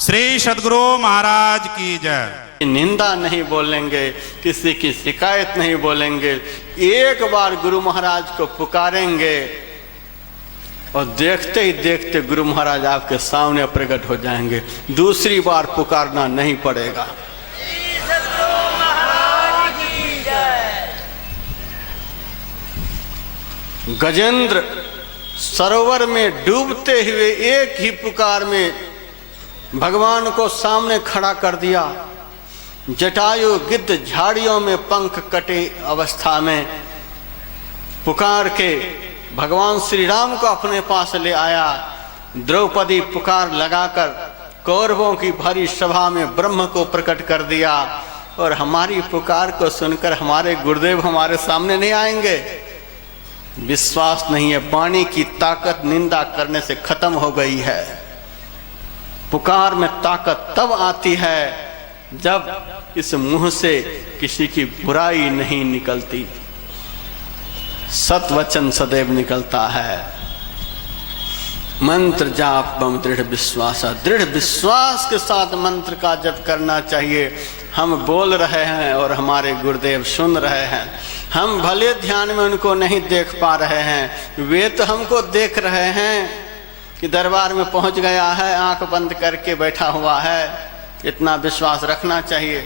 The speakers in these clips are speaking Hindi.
श्री सद्गुरु महाराज की जय। निंदा नहीं बोलेंगे, किसी की शिकायत नहीं बोलेंगे। एक बार गुरु महाराज को पुकारेंगे और देखते ही देखते गुरु महाराज आपके सामने प्रकट हो जाएंगे। दूसरी बार पुकारना नहीं पड़ेगा। गजेंद्र सरोवर में डूबते हुए एक ही पुकार में भगवान को सामने खड़ा कर दिया। जटायु गिद्ध झाड़ियों में पंख कटे अवस्था में पुकार के भगवान श्री राम को अपने पास ले आया। द्रौपदी पुकार लगाकर कौरवों की भारी सभा में ब्रह्म को प्रकट कर दिया। और हमारी पुकार को सुनकर हमारे गुरुदेव हमारे सामने नहीं आएंगे। विश्वास नहीं है। वाणी की ताकत निंदा करने से खत्म हो गई है। पुकार में ताकत तब आती है जब इस मुंह से किसी की बुराई नहीं निकलती, सत वचन सदैव निकलता है। मंत्र जाप बम दृढ़ विश्वास। दृढ़ विश्वास के साथ मंत्र का जप करना चाहिए। हम बोल रहे हैं और हमारे गुरुदेव सुन रहे हैं। हम भले ध्यान में उनको नहीं देख पा रहे हैं, वे तो हमको देख रहे हैं कि दरबार में पहुंच गया है, आंख बंद करके बैठा हुआ है। इतना विश्वास रखना चाहिए।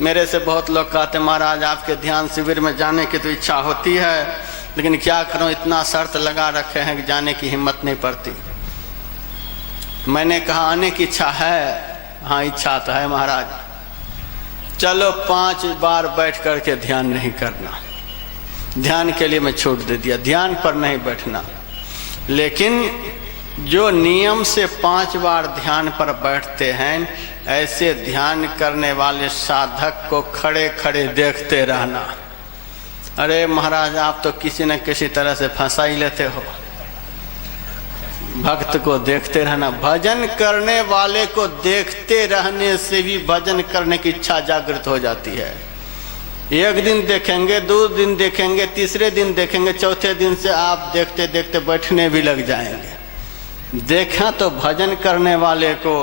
मेरे से बहुत लोग कहते महाराज आपके ध्यान शिविर में जाने की तो इच्छा होती है, लेकिन क्या करूं, इतना शर्त लगा रखे हैं कि जाने की हिम्मत नहीं पड़ती। मैंने कहा आने की इच्छा है। हाँ इच्छा तो है महाराज। चलो 5 बार बैठ करके ध्यान नहीं करना। ध्यान के लिए मैं छूट दे दिया, ध्यान पर नहीं बैठना। लेकिन जो नियम से 5 बार ध्यान पर बैठते हैं, ऐसे ध्यान करने वाले साधक को खड़े खड़े देखते रहना। अरे महाराज आप तो किसी न किसी तरह से फंसा ही लेते हो। भक्त को देखते रहना। भजन करने वाले को देखते रहने से भी भजन करने की इच्छा जागृत हो जाती है। एक दिन देखेंगे, 2 दिन देखेंगे, तीसरे दिन देखेंगे, चौथे दिन से आप देखते देखते बैठने भी लग जाएंगे। देखा तो भजन करने वाले को,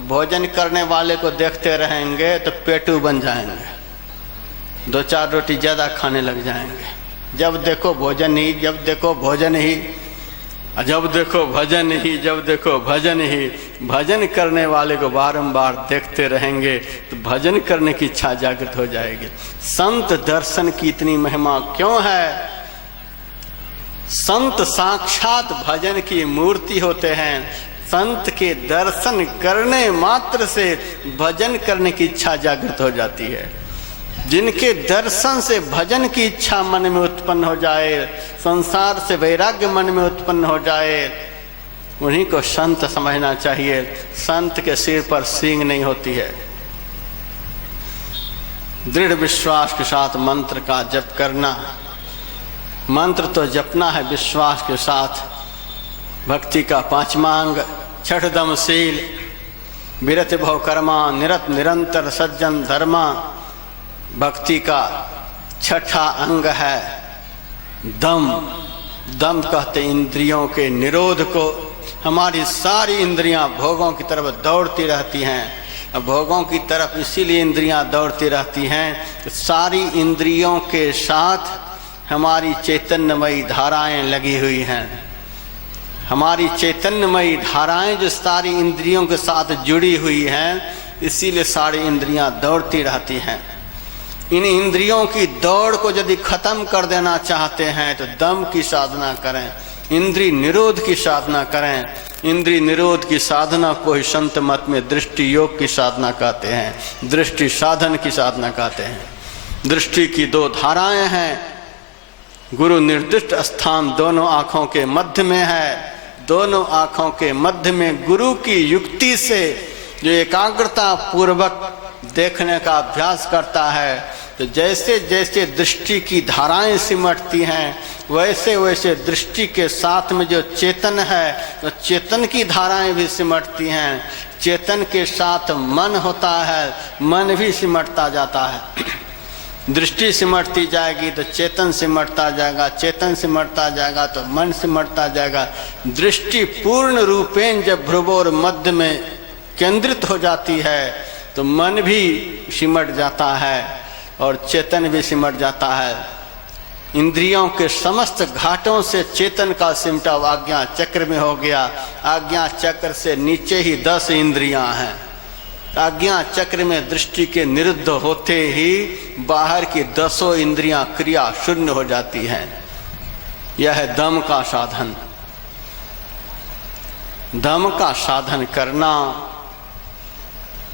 भोजन करने वाले को देखते रहेंगे तो पेटू बन जाएंगे। 2-4 रोटी ज़्यादा खाने लग जाएंगे। जब देखो भोजन ही, जब देखो भोजन ही, जब देखो भजन ही, जब देखो भजन ही। भजन करने वाले को बारंबार देखते रहेंगे तो भजन करने की इच्छा जागृत हो जाएगी। संत दर्शन की इतनी महिमा क्यों है? संत साक्षात भजन की मूर्ति होते हैं। संत के दर्शन करने मात्र से भजन करने की इच्छा जागृत हो जाती है। जिनके दर्शन से भजन की इच्छा मन में उत्पन्न हो जाए, संसार से वैराग्य मन में उत्पन्न हो जाए, उन्हीं को संत समझना चाहिए। संत के सिर पर सींग नहीं होती है। दृढ़ विश्वास के साथ मंत्र का जप करना। मंत्र तो जपना है विश्वास के साथ। भक्ति का 5वां अंग छठदमशील विरत भव कर्मा निरत निरंतर सज्जन धर्मा। भक्ति का 6ठा अंग है दम। दम कहते इंद्रियों के निरोध को। हमारी सारी इंद्रियां भोगों की तरफ दौड़ती रहती हैं। भोगों की तरफ इसीलिए इंद्रियां दौड़ती रहती हैं कि सारी इंद्रियों के साथ हमारी चैतन्यमयी धाराएं लगी हुई हैं। हमारी चैतन्यमयी धाराएं जो सारी इंद्रियों के साथ जुड़ी हुई हैं, इसीलिए सारी इंद्रियां दौड़ती रहती हैं। इन इंद्रियों की दौड़ को यदि खत्म कर देना चाहते हैं तो दम की साधना करें, इंद्रिय निरोध की साधना करें। इंद्रिय निरोध की साधना को ही संत मत में दृष्टि योग की साधना कहते हैं, दृष्टि साधन की साधना कहते हैं। दृष्टि की 2 धाराएं हैं। गुरु निर्दिष्ट स्थान दोनों आँखों के मध्य में है। दोनों आँखों के मध्य में गुरु की युक्ति से जो एकाग्रता पूर्वक देखने का अभ्यास करता है, तो जैसे जैसे दृष्टि की धाराएं सिमटती हैं, वैसे वैसे दृष्टि के साथ में जो चेतन है, तो चेतन की धाराएं भी सिमटती हैं। चेतन के साथ मन होता है, मन भी सिमटता जाता है। दृष्टि सिमटती जाएगी तो चेतन सिमटता जाएगा, चेतन सिमटता जाएगा तो मन सिमटता जाएगा। दृष्टि पूर्ण रूपेण जब भ्रुवोर मध्य में केंद्रित हो जाती है तो मन भी सिमट जाता है और चेतन भी सिमट जाता है। इंद्रियों के समस्त घाटों से चेतन का सिमटाव आज्ञा चक्र में हो गया। आज्ञा चक्र से नीचे ही 10 इंद्रियां हैं। आज्ञा चक्र में दृष्टि के निरुद्ध होते ही बाहर की 10 इंद्रियां क्रिया शून्य हो जाती हैं। यह है दम का साधन। दम का साधन करना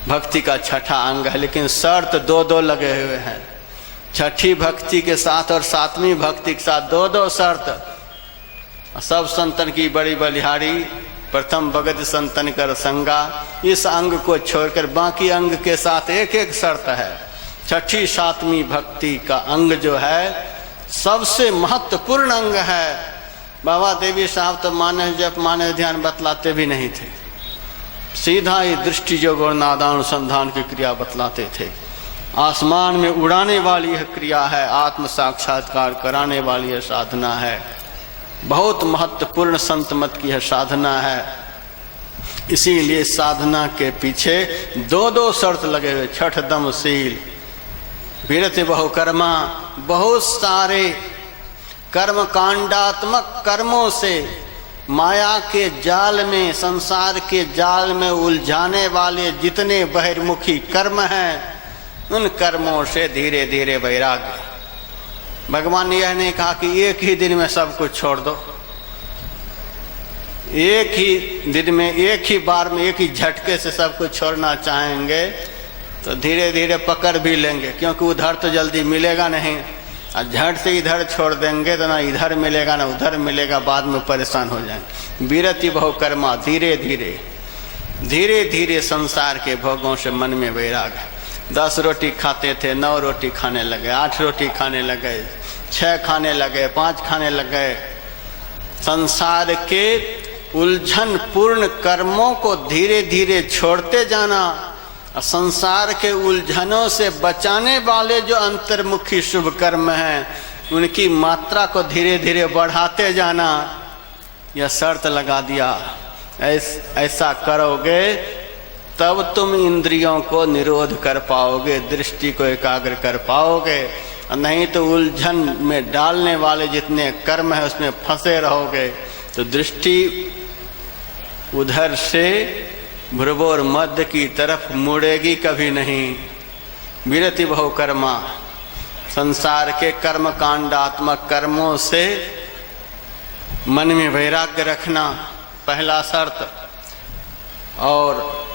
भक्ति का छठा अंग है, लेकिन शर्त 2-2 लगे हुए हैं। छठी भक्ति के साथ और 7वीं भक्ति के साथ 2-2 शर्त। सब संतन की बड़ी बलिहारी, प्रथम भगत संतन कर संगा। इस अंग को छोड़कर बाकी अंग के साथ एक शर्त है। छठी 7वीं भक्ति का अंग जो है सबसे महत्वपूर्ण अंग है। बाबा देवी साहब तो मानस जप मानस ध्यान बतलाते भी नहीं थे, सीधा ही दृष्टि योग और नादानुसंधान की क्रिया बतलाते थे। आसमान में उड़ाने वाली यह क्रिया है, आत्म साक्षात्कार कराने वाली यह साधना है। बहुत महत्वपूर्ण संत मत की यह साधना है। इसीलिए साधना के पीछे 2-2 शर्त लगे हुए। छठ दम शील विरति बहुकर्मा। बहुत सारे कर्म कांडात्मक कर्मों से माया के जाल में, संसार के जाल में उलझाने वाले जितने बहिर्मुखी कर्म हैं, उन कर्मों से धीरे धीरे वैराग्य। भगवान ने यह नहीं कहा कि एक ही दिन में सब कुछ छोड़ दो, एक ही दिन में, एक ही बार में, एक ही झटके से सब कुछ छोड़ना चाहेंगे तो धीरे धीरे पकड़ भी लेंगे, क्योंकि उधर तो जल्दी मिलेगा नहीं। और झट से इधर छोड़ देंगे तो ना इधर मिलेगा ना उधर मिलेगा, बाद में परेशान हो जाएंगे। विरति बहुकर्मा। धीरे धीरे धीरे धीरे संसार के भोगों से मन में वैराग। 10 रोटी खाते थे, 9 रोटी खाने लगे, 8 रोटी खाने लगे, 6 खाने लगे, 5 खाने लगे। संसार के उलझन पूर्ण कर्मों को धीरे धीरे छोड़ते जाना। संसार के उलझनों से बचाने वाले जो अंतर्मुखी शुभ कर्म हैं, उनकी मात्रा को धीरे धीरे बढ़ाते जाना। यह शर्त लगा दिया, ऐसा करोगे तब तुम इंद्रियों को निरोध कर पाओगे, दृष्टि को एकाग्र कर पाओगे। नहीं तो उलझन में डालने वाले जितने कर्म है उसमें फंसे रहोगे तो दृष्टि उधर से भ्रुवोर मध्य की तरफ मुड़ेगी कभी नहीं। विरति बहुकर्मा। संसार के कर्म कांडात्मक कर्मों से मन में वैराग्य रखना पहला शर्त। और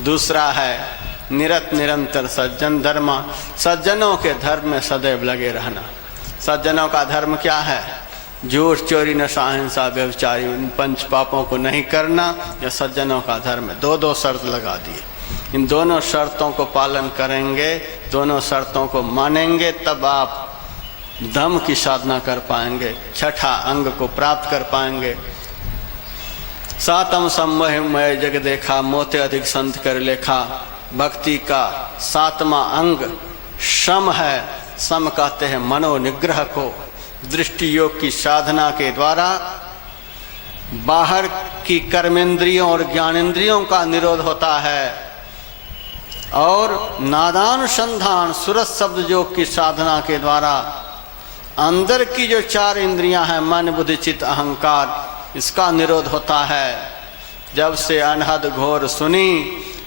दूसरा है निरंतर सज्जन धर्म। सज्जनों के धर्म में सदैव लगे रहना। सज्जनों का धर्म क्या है? झूठ, चोरी, नशा, हिंसा, व्यभिचारी, इन 5 पापों को नहीं करना। यह सज्जनों का धर्म है। 2-2 शर्त लगा दिए। इन दोनों शर्तों को पालन करेंगे, दोनों शर्तों को मानेंगे, तब आप दम की साधना कर पाएंगे, छठा अंग को प्राप्त कर पाएंगे। 7 सम्मोह मय जग देखा, मोते अधिक संत कर लेखा। भक्ति का 7वां अंग शम है। सम कहते हैं मनोनिग्रह को। दृष्टि योग की साधना के द्वारा बाहर की कर्मेंद्रियों और ज्ञानेंद्रियों का निरोध होता है और नादानुसंधान सुरत शब्द योग की साधना के द्वारा अंदर की जो 4 इंद्रियां हैं, मन, बुद्धि, चित्त, अहंकार, इसका निरोध होता है। जब से अनहद घोर सुनी,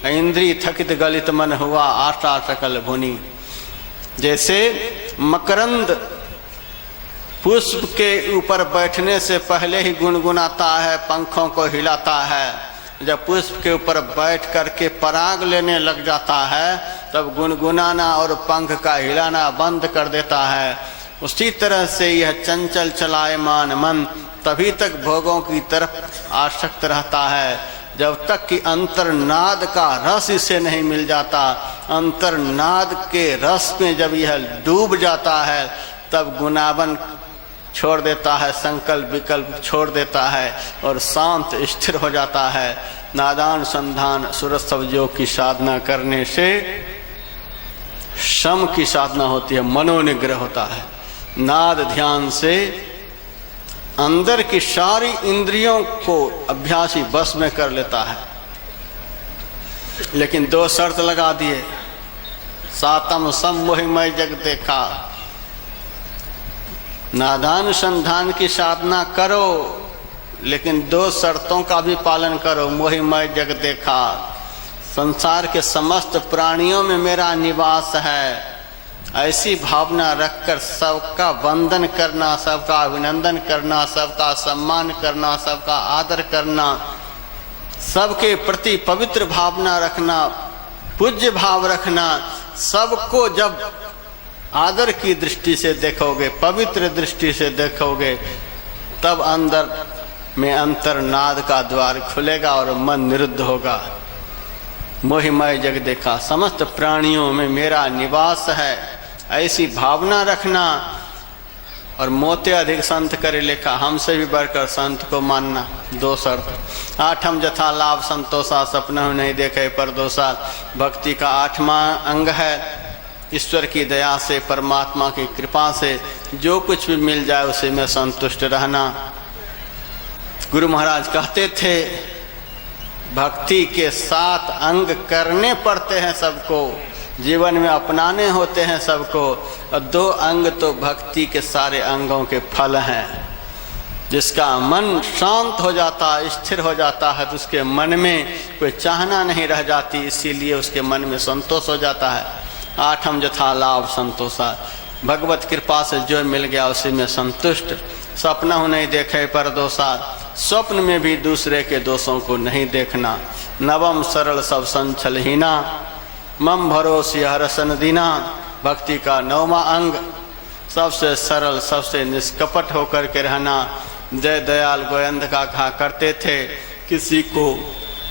इंद्री थकित गलित मन हुआ, आशा सकल भुनी। जैसे मकरंद पुष्प के ऊपर बैठने से पहले ही गुनगुनाता है, पंखों को हिलाता है। जब पुष्प के ऊपर बैठ करके पराग लेने लग जाता है तब गुनगुनाना और पंख का हिलाना बंद कर देता है। उसी तरह से यह चंचल चलायमान मन तभी तक भोगों की तरफ आसक्त रहता है जब तक कि अंतर्नाद का रस इसे नहीं मिल जाता। अंतर्नाद के रस में जब यह डूब जाता है तब गुनावन छोड़ देता है, संकल्प विकल्प छोड़ देता है और शांत स्थिर हो जाता है। नादान संधान सुरत शब्द योग की साधना करने से शम की साधना होती है, मनोनिग्रह होता है। नाद ध्यान से अंदर की सारी इंद्रियों को अभ्यासी बस में कर लेता है। लेकिन दो शर्त लगा दिए। सातम सम मोहिमय जग देखा, नादानुसंधान की साधना करो लेकिन दो शर्तों का भी पालन करो। मोहिमय जग देखा, संसार के समस्त प्राणियों में मेरा निवास है, ऐसी भावना रखकर सबका वंदन करना, सबका अभिनंदन करना, सबका सम्मान करना, सबका आदर करना, सबके प्रति पवित्र भावना रखना, पूज्य भाव रखना। सबको जब आदर की दृष्टि से देखोगे, पवित्र दृष्टि से देखोगे, तब अंदर में अंतर्नाद का द्वार खुलेगा और मन निरुद्ध होगा। मोहिमय जग देखा, समस्त प्राणियों में मेरा निवास है, ऐसी भावना रखना। और मोते अधिक संत करे लेखा, हमसे भी बढ़कर संत को मानना। दो शर्त। आठम जथा लाभ संतोषा, सपना नहीं देखे पर दोषा। भक्ति का 8वां अंग है ईश्वर की दया से, परमात्मा की कृपा से जो कुछ भी मिल जाए उसी में संतुष्ट रहना। गुरु महाराज कहते थे भक्ति के 7 अंग करने पड़ते हैं सबको, जीवन में अपनाने होते हैं सबको। और 2 अंग तो भक्ति के सारे अंगों के फल हैं। जिसका मन शांत हो जाता, स्थिर हो जाता है, तो उसके मन में कोई चाहना नहीं रह जाती, इसीलिए उसके मन में संतोष हो जाता है। 8हम जथा लाभ संतोषा, भगवत कृपा से जो मिल गया उसी में संतुष्ट। सपना हो नहीं देखे पर दोषा, स्वप्न में भी दूसरे के दोषों को नहीं देखना। नवम सरल सब संचलहीना, मम भरोसी हरसन दीना। भक्ति का 9वां अंग सबसे सरल, सबसे निष्कपट होकर के रहना। जय दयाल गोविंद का कहा करते थे, किसी को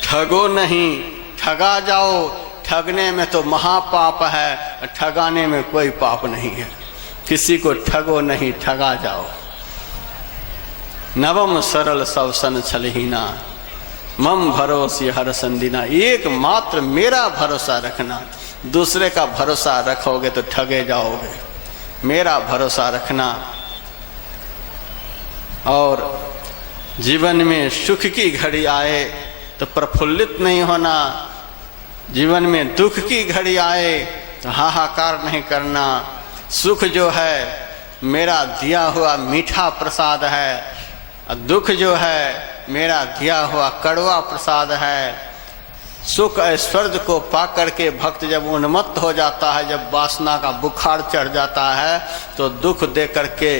ठगो नहीं, ठगा जाओ। ठगने में तो महापाप है, ठगाने में कोई पाप नहीं है। किसी को ठगो नहीं, ठगा जाओ। नवम सरल सब सन छलहीना, मम भरोसी हर संदीना। एकमात्र मेरा भरोसा रखना, दूसरे का भरोसा रखोगे तो ठगे जाओगे। मेरा भरोसा रखना। और जीवन में सुख की घड़ी आए तो प्रफुल्लित नहीं होना, जीवन में दुख की घड़ी आए तो हाहाकार नहीं करना। सुख जो है मेरा दिया हुआ मीठा प्रसाद है, और दुख जो है मेरा दिया हुआ कड़वा प्रसाद है। सुख ऐश्वर्य को पाकर के भक्त जब उन्मत्त हो जाता है, जब वासना का बुखार चढ़ जाता है, तो दुख दे करके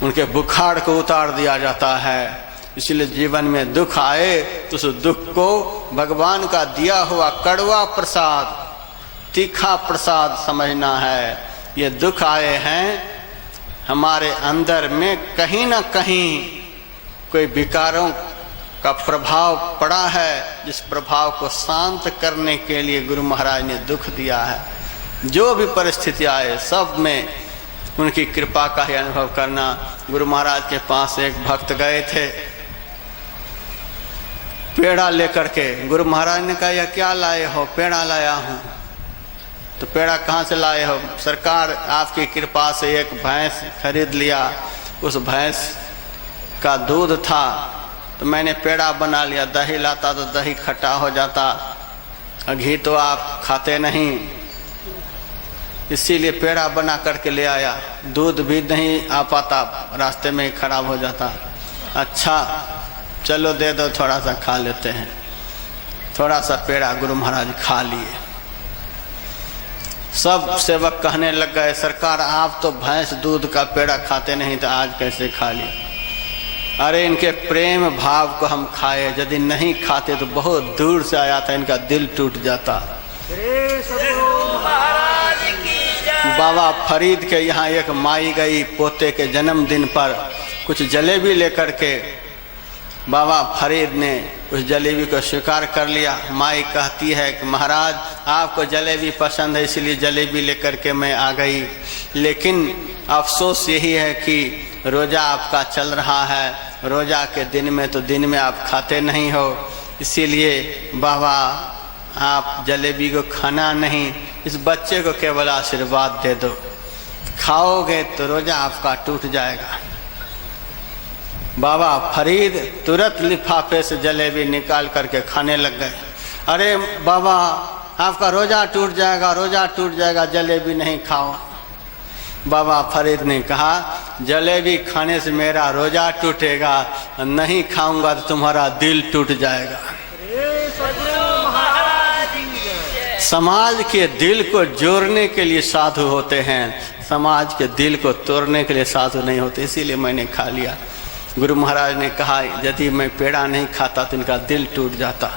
उनके बुखार को उतार दिया जाता है। इसलिए जीवन में दुख आए तो उस दुख को भगवान का दिया हुआ कड़वा प्रसाद, तीखा प्रसाद समझना है। ये दुख आए हैं हमारे अंदर में, कहीं ना कहीं कोई विकारों का प्रभाव पड़ा है, जिस प्रभाव को शांत करने के लिए गुरु महाराज ने दुख दिया है। जो भी परिस्थिति आए सब में उनकी कृपा का ही अनुभव करना। गुरु महाराज के पास एक भक्त गए थे पेड़ा लेकर के। गुरु महाराज ने कहा, यह क्या लाए हो? पेड़ा लाया हूँ। तो पेड़ा कहाँ से लाए हो? सरकार आपकी कृपा से एक भैंस खरीद लिया, उस भैंस का दूध था तो मैंने पेड़ा बना लिया। दही लाता तो दही खट्टा हो जाता, घी तो आप खाते नहीं, इसीलिए पेड़ा बना करके ले आया। दूध भी नहीं आ पाता, रास्ते में ही खराब हो जाता। अच्छा चलो दे दो, थोड़ा सा खा लेते हैं। थोड़ा सा पेड़ा गुरु महाराज खा लिए। सब सेवक कहने लग गए, सरकार आप तो भैंस दूध का पेड़ा खाते नहीं, तो आज कैसे खा लिए? अरे इनके प्रेम भाव को हम खाए, यदि नहीं खाते तो बहुत दूर से आया था, इनका दिल टूट जाता। बाबा फरीद के यहाँ एक माई गई पोते के जन्मदिन पर कुछ जलेबी लेकर के। बाबा फरीद ने उस जलेबी को स्वीकार कर लिया। माई कहती है कि महाराज आपको जलेबी पसंद है, इसलिए जलेबी लेकर के मैं आ गई, लेकिन अफसोस यही है कि रोज़ा आपका चल रहा है, रोज़ा के दिन में तो दिन में आप खाते नहीं हो, इसीलिए बाबा आप जलेबी को खाना नहीं, इस बच्चे को केवल आशीर्वाद दे दो, खाओगे तो रोज़ा आपका टूट जाएगा। बाबा फरीद तुरंत लिफाफे से जलेबी निकाल करके खाने लग गए। अरे बाबा आपका रोजा टूट जाएगा, रोजा टूट जाएगा, जलेबी नहीं खाओ। बाबा फरीद ने कहा जलेबी खाने से मेरा रोजा टूटेगा, नहीं खाऊंगा तो तुम्हारा दिल टूट जाएगा। समाज के दिल को जोड़ने के लिए साधु होते हैं, समाज के दिल को तोड़ने के लिए साधु नहीं होते, इसीलिए मैंने खा लिया। गुरु महाराज ने कहा यदि मैं पेड़ा नहीं खाता तो इनका दिल टूट जाता।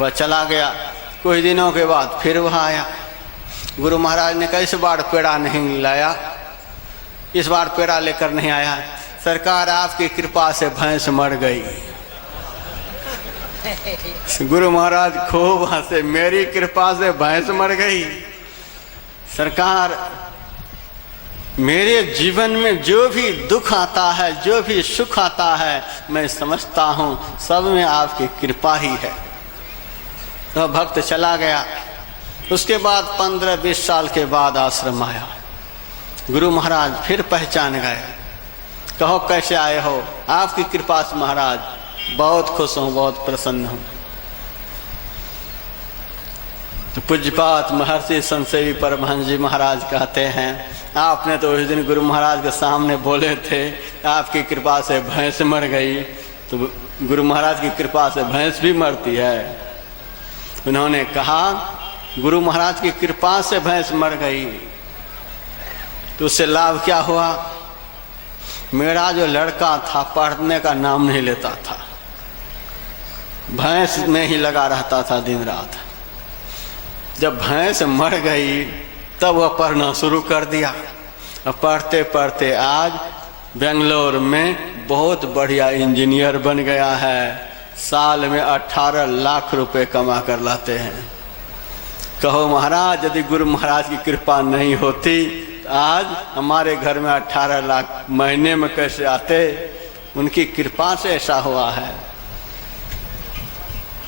वह चला गया। कुछ दिनों के बाद फिर वह आया। गुरु महाराज ने कहा इस बार पेड़ा नहीं लाया, इस बार पेड़ा लेकर नहीं आया। सरकार आपकी कृपा से भैंस मर गई। गुरु महाराज खूब हंसे, मेरी कृपा से भैंस मर गई। सरकार मेरे जीवन में जो भी दुख आता है, जो भी सुख आता है, मैं समझता हूँ सब में आपकी कृपा ही है। तो भक्त चला गया। उसके बाद 15-20 साल के बाद आश्रम आया। गुरु महाराज फिर पहचान गए। कहो कैसे आए हो? आपकी कृपा से महाराज बहुत खुश हूँ, बहुत प्रसन्न हूँ। तो पूज्यपात महर्षि संतसेवी परमहंस जी महाराज कहते हैं आपने तो उस दिन गुरु महाराज के सामने बोले थे आपकी कृपा से भैंस मर गई, तो गुरु महाराज की कृपा से भैंस भी मरती है। उन्होंने कहा गुरु महाराज की कृपा से भैंस मर गई तो उससे लाभ क्या हुआ? मेरा जो लड़का था पढ़ने का नाम नहीं लेता था, भैंस में ही लगा रहता था दिन रात। जब भैंस मर गई तब वह पढ़ना शुरू कर दिया। और पढ़ते पढ़ते आज बेंगलोर में बहुत बढ़िया इंजीनियर बन गया है। साल में 18 लाख रुपए कमा कर लाते हैं। कहो महाराज यदि गुरु महाराज की कृपा नहीं होती तो आज हमारे घर में 18 लाख महीने में कैसे आते? उनकी कृपा से ऐसा हुआ है।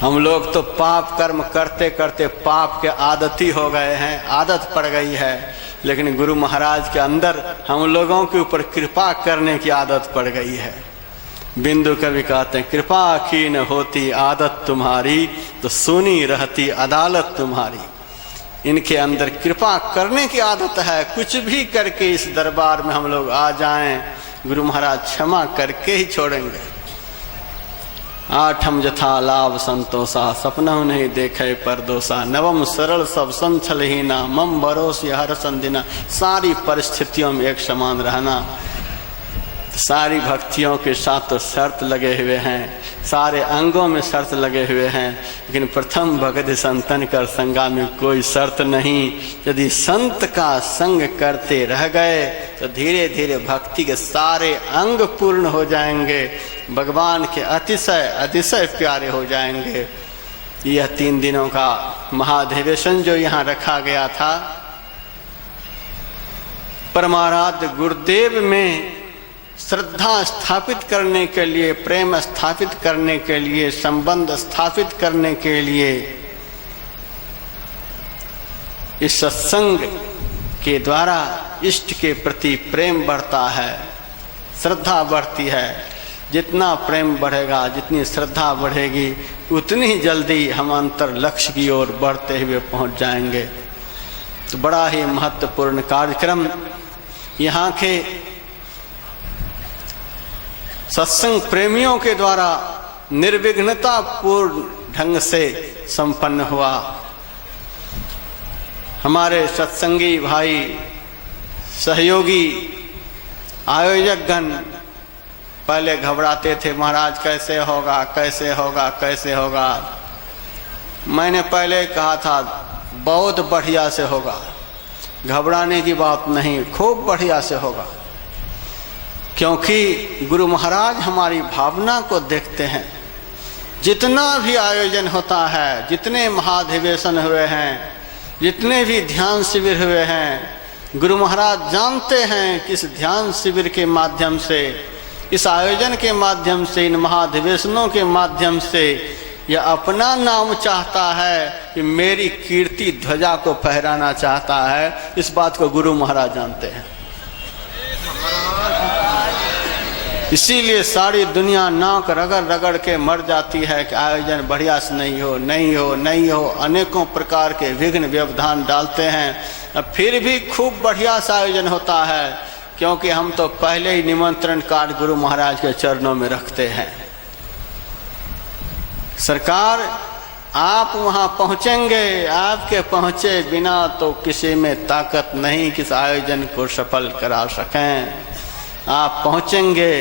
हम लोग तो पाप कर्म करते करते पाप के आदती हो गए हैं, आदत पड़ गई है। लेकिन गुरु महाराज के अंदर हम लोगों के ऊपर कृपा करने की आदत पड़ गई है। बिंदु कवि कहते हैं कृपा की न होती आदत तुम्हारी तो सुनी रहती अदालत तुम्हारी। इनके अंदर कृपा करने की आदत है। कुछ भी करके इस दरबार में हम लोग आ जाएं, गुरु महाराज क्षमा करके ही छोड़ेंगे। आठम जथा लाभ संतोषा सपना नहीं देखे परदोषा, नवम सरल सब संछल ही ना मम भरोसे हर संदिना। सारी परिस्थितियों में एक समान रहना। सारी भक्तियों के साथ तो शर्त लगे हुए हैं, सारे अंगों में शर्त लगे हुए हैं, लेकिन प्रथम भगत संतन कर संगा में कोई शर्त नहीं। यदि संत का संग करते रह गए तो धीरे धीरे भक्ति के सारे अंग पूर्ण हो जाएंगे, भगवान के अतिशय अतिशय प्यारे हो जाएंगे। यह 3 दिनों का महाधिवेशन जो यहाँ रखा गया था, परमाराध्य गुरुदेव में श्रद्धा स्थापित करने के लिए, प्रेम स्थापित करने के लिए, संबंध स्थापित करने के लिए इस सत्संग के द्वारा इष्ट के प्रति प्रेम बढ़ता है, श्रद्धा बढ़ती है। जितना प्रेम बढ़ेगा, जितनी श्रद्धा बढ़ेगी, उतनी ही जल्दी हम अंतर लक्ष्य की ओर बढ़ते हुए पहुंच जाएंगे। तो बड़ा ही महत्वपूर्ण कार्यक्रम यहाँ के सत्संग प्रेमियों के द्वारा निर्विघ्नता पूर्ण ढंग से संपन्न हुआ। हमारे सत्संगी भाई, सहयोगी, आयोजकगण पहले घबराते थे, महाराज कैसे होगा, कैसे होगा, कैसे होगा। मैंने पहले कहा था बहुत बढ़िया से होगा, घबराने की बात नहीं, खूब बढ़िया से होगा। क्योंकि गुरु महाराज हमारी भावना को देखते हैं। जितना भी आयोजन होता है, जितने महाधिवेशन हुए हैं, जितने भी ध्यान शिविर हुए हैं, गुरु महाराज जानते हैं कि इस ध्यान शिविर के माध्यम से, इस आयोजन के माध्यम से, इन महाधिवेशनों के माध्यम से यह अपना नाम चाहता है कि मेरी कीर्ति ध्वजा को फहराना चाहता है। इस बात को गुरु महाराज जानते हैं। इसीलिए सारी दुनिया नाक रगड़ रगड़ के मर जाती है कि आयोजन बढ़िया से नहीं हो, नहीं हो, नहीं हो। अनेकों प्रकार के विघ्न व्यवधान डालते हैं, अब फिर भी खूब बढ़िया से आयोजन होता है, क्योंकि हम तो पहले ही निमंत्रण कार्ड गुरु महाराज के चरणों में रखते हैं। सरकार आप वहाँ पहुँचेंगे, आपके पहुँचे बिना तो किसी में ताकत नहीं कि इस आयोजन को सफल करा सकें। आप पहुँचेंगे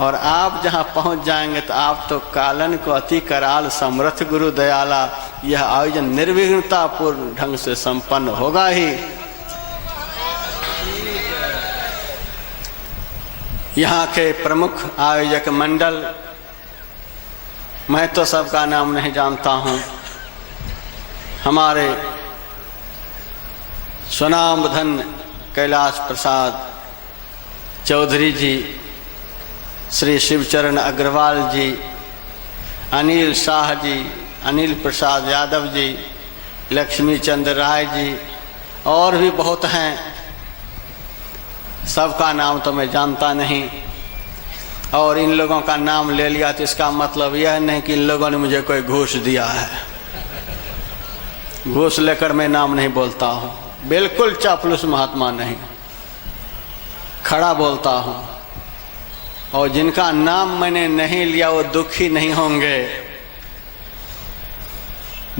और आप जहाँ पहुँच जाएंगे तो आप तो कालन को अति कराल समर्थ गुरु दयाला, यह आयोजन निर्विघ्नता पूर्ण ढंग से संपन्न होगा ही। यहाँ के प्रमुख आयोजक मंडल, मैं तो सबका नाम नहीं जानता हूँ, हमारे स्वनामधन कैलाश प्रसाद चौधरी जी, श्री शिवचरण अग्रवाल जी, अनिल शाह जी, अनिल प्रसाद यादव जी, लक्ष्मी चंद्र राय जी और भी बहुत हैं, सबका नाम तो मैं जानता नहीं। और इन लोगों का नाम ले लिया तो इसका मतलब यह नहीं कि इन लोगों ने मुझे कोई घूस दिया है। घूस लेकर मैं नाम नहीं बोलता हूँ, बिल्कुल चापलूस महात्मा नहीं, खड़ा बोलता हूँ। और जिनका नाम मैंने नहीं लिया वो दुखी नहीं होंगे।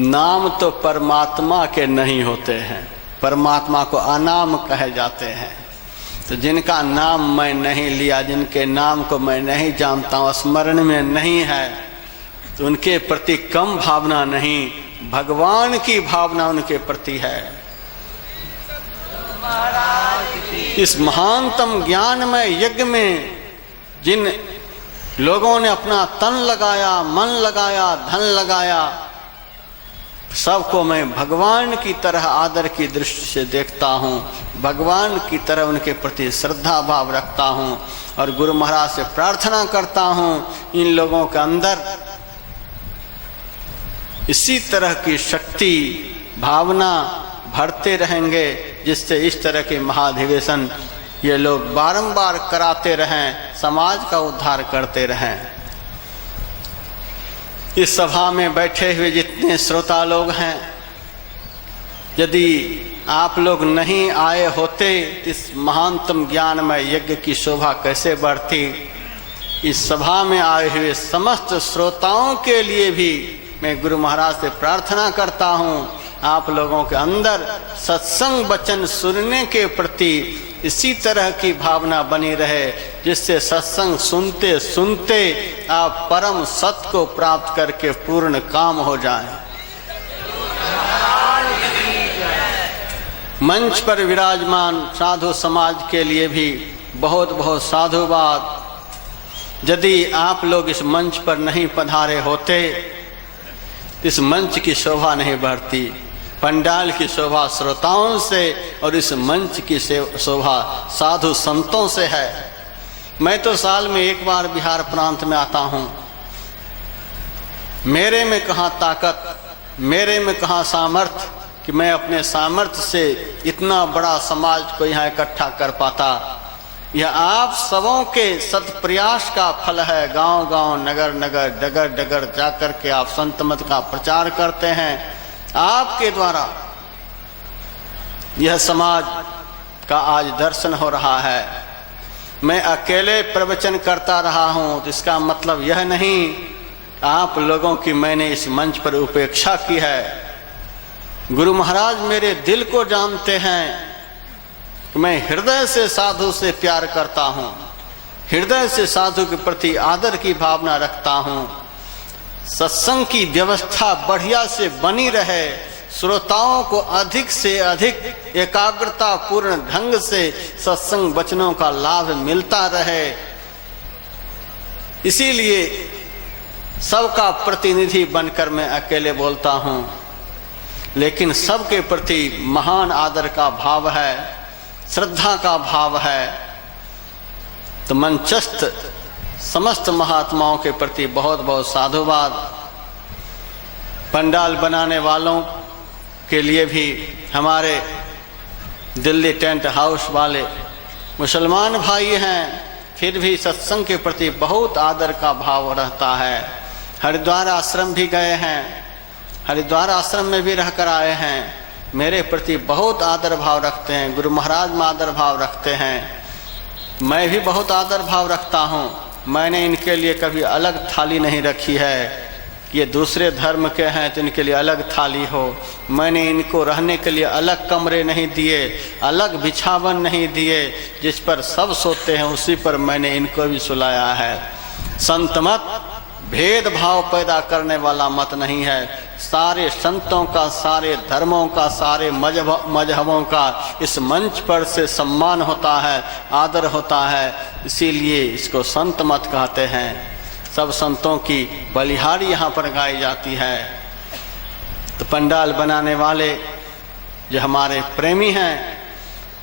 नाम तो परमात्मा के नहीं होते हैं, परमात्मा को अनाम कहे जाते हैं। तो जिनका नाम मैं नहीं लिया, जिनके नाम को मैं नहीं जानता हूँ, स्मरण में नहीं है, तो उनके प्रति कम भावना नहीं, भगवान की भावना उनके प्रति है। इस महानतम ज्ञानमय यज्ञ में जिन लोगों ने अपना तन लगाया, मन लगाया, धन लगाया, सबको मैं भगवान की तरह आदर की दृष्टि से देखता हूँ, भगवान की तरह उनके प्रति श्रद्धा भाव रखता हूँ और गुरु महाराज से प्रार्थना करता हूँ इन लोगों के अंदर इसी तरह की शक्ति भावना भरते रहेंगे, जिससे इस तरह के महाधिवेशन ये लोग बारंबार कराते रहें, समाज का उद्धार करते रहें। इस सभा में बैठे हुए जितने श्रोता लोग हैं, यदि आप लोग नहीं आए होते इस महानतम ज्ञानमय यज्ञ की शोभा कैसे बढ़ती। इस सभा में आए हुए समस्त श्रोताओं के लिए भी मैं गुरु महाराज से प्रार्थना करता हूँ, आप लोगों के अंदर सत्संग वचन सुनने के प्रति इसी तरह की भावना बनी रहे, जिससे सत्संग सुनते सुनते आप परम सत्य को प्राप्त करके पूर्ण काम हो जाएं। मंच पर विराजमान साधु समाज के लिए भी बहुत बहुत साधुवाद। यदि आप लोग इस मंच पर नहीं पधारे होते, इस मंच की शोभा नहीं बढ़ती। पंडाल की शोभा श्रोताओं से और इस मंच की शोभा साधु संतों से है। मैं तो साल में एक बार बिहार प्रांत में आता हूँ, मेरे में कहाँ ताकत, मेरे में कहाँ सामर्थ्य कि मैं अपने सामर्थ्य से इतना बड़ा समाज को यहाँ इकट्ठा कर पाता। यह आप सबों के सत्प्रयास का फल है। गांव गांव, नगर नगर, डगर डगर जाकर के आप संत मत का प्रचार करते हैं। आपके द्वारा यह समाज का आज दर्शन हो रहा है। मैं अकेले प्रवचन करता रहा हूँ तो इसका मतलब यह नहीं आप लोगों की मैंने इस मंच पर उपेक्षा की है। गुरु महाराज मेरे दिल को जानते हैं। मैं हृदय से साधु से प्यार करता हूँ, हृदय से साधु के प्रति आदर की भावना रखता हूँ। सत्संग की व्यवस्था बढ़िया से बनी रहे, श्रोताओं को अधिक से अधिक एकाग्रता पूर्ण ढंग से सत्संग वचनों का लाभ मिलता रहे, इसीलिए सबका प्रतिनिधि बनकर मैं अकेले बोलता हूँ। लेकिन सबके प्रति महान आदर का भाव है, श्रद्धा का भाव है। तो मंचस्थ समस्त महात्माओं के प्रति बहुत बहुत साधुवाद। पंडाल बनाने वालों के लिए भी हमारे दिल्ली टेंट हाउस वाले मुसलमान भाई हैं, फिर भी सत्संग के प्रति बहुत आदर का भाव रहता है। हरिद्वार आश्रम भी गए हैं, हरिद्वार आश्रम में भी रहकर आए हैं, मेरे प्रति बहुत आदर भाव रखते हैं, गुरु महाराज में आदर भाव रखते हैं, मैं भी बहुत आदर भाव रखता हूँ। मैंने इनके लिए कभी अलग थाली नहीं रखी है, ये दूसरे धर्म के हैं तो इनके लिए अलग थाली हो। मैंने इनको रहने के लिए अलग कमरे नहीं दिए, अलग बिछावन नहीं दिए, जिस पर सब सोते हैं उसी पर मैंने इनको भी सुलाया है। संत मत भेदभाव पैदा करने वाला मत नहीं है। सारे संतों का, सारे धर्मों का, सारे मजहबों का इस मंच पर से सम्मान होता है, आदर होता है, इसीलिए इसको संत मत कहते हैं। सब संतों की बलिहारी यहाँ पर गाई जाती है। तो पंडाल बनाने वाले जो हमारे प्रेमी हैं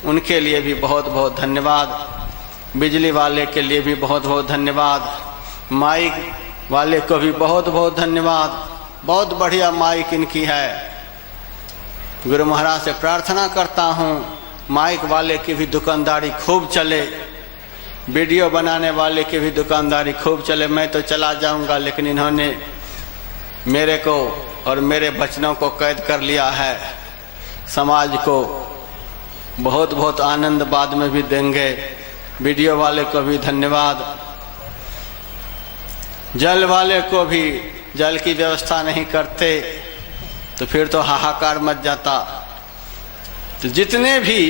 उनके लिए भी बहुत बहुत धन्यवाद, बिजली वाले के लिए भी बहुत बहुत धन्यवाद, माइक वाले को भी बहुत बहुत धन्यवाद। बहुत बढ़िया माइक इनकी है। गुरु महाराज से प्रार्थना करता हूँ माइक वाले की भी दुकानदारी खूब चले, वीडियो बनाने वाले की भी दुकानदारी खूब चले। मैं तो चला जाऊंगा लेकिन इन्होंने मेरे को और मेरे बचनों को कैद कर लिया है। समाज को बहुत बहुत आनंद बाद में भी देंगे। वीडियो वाले को भी धन्यवाद। जल वाले को भी, जल की व्यवस्था नहीं करते तो फिर तो हाहाकार मच जाता। तो जितने भी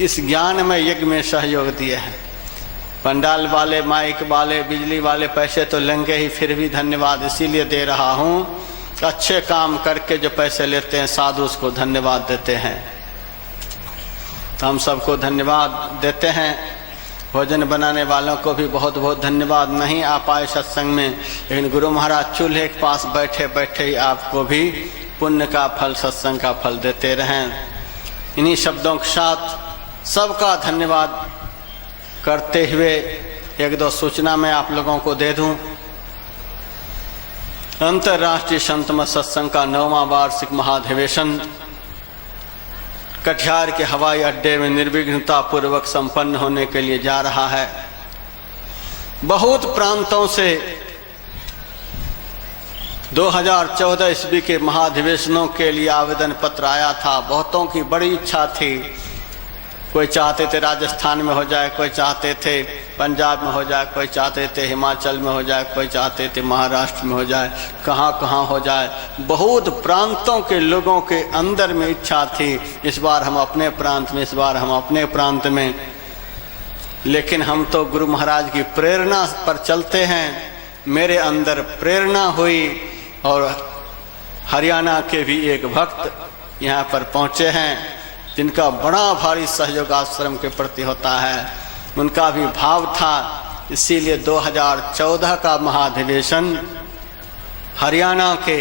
इस ज्ञान में यज्ञ में सहयोग दिए हैं, पंडाल वाले, माइक वाले, बिजली वाले पैसे तो लेंगे ही, फिर भी धन्यवाद इसीलिए दे रहा हूँ। अच्छे काम करके जो पैसे लेते हैं साधु उसको धन्यवाद देते हैं। तो हम सबको धन्यवाद देते हैं। भोजन बनाने वालों को भी बहुत बहुत धन्यवाद। नहीं आ पाए सत्संग में, लेकिन गुरु महाराज चूल्हे के पास बैठे बैठे ही आपको भी पुण्य का फल, सत्संग का फल देते रहें। इन्हीं शब्दों के साथ सबका धन्यवाद करते हुए एक दो सूचना मैं आप लोगों को दे दूं। अंतर्राष्ट्रीय संत मत सत्संग का 9वां वार्षिक महाधिवेशन कटिहार के हवाई अड्डे में निर्विघ्नता पूर्वक संपन्न होने के लिए जा रहा है। बहुत प्रांतों से 2014 ईस्वी के महाधिवेशनों के लिए आवेदन पत्र आया था। बहुतों की बड़ी इच्छा थी, कोई चाहते थे राजस्थान में हो जाए, कोई चाहते थे पंजाब में हो जाए, कोई चाहते थे हिमाचल में हो जाए, कोई चाहते थे महाराष्ट्र में हो जाए, कहाँ कहाँ हो जाए। बहुत प्रांतों के लोगों के अंदर में इच्छा थी, इस बार हम अपने प्रांत में, इस बार हम अपने प्रांत में। लेकिन हम तो गुरु महाराज की प्रेरणा पर चलते हैं। मेरे अंदर प्रेरणा हुई और हरियाणा के भी एक भक्त यहाँ पर पहुँचे हैं जिनका बड़ा भारी सहयोग आश्रम के प्रति होता है। उनका भी भाव था, इसीलिए 2014 का महाधिवेशन हरियाणा के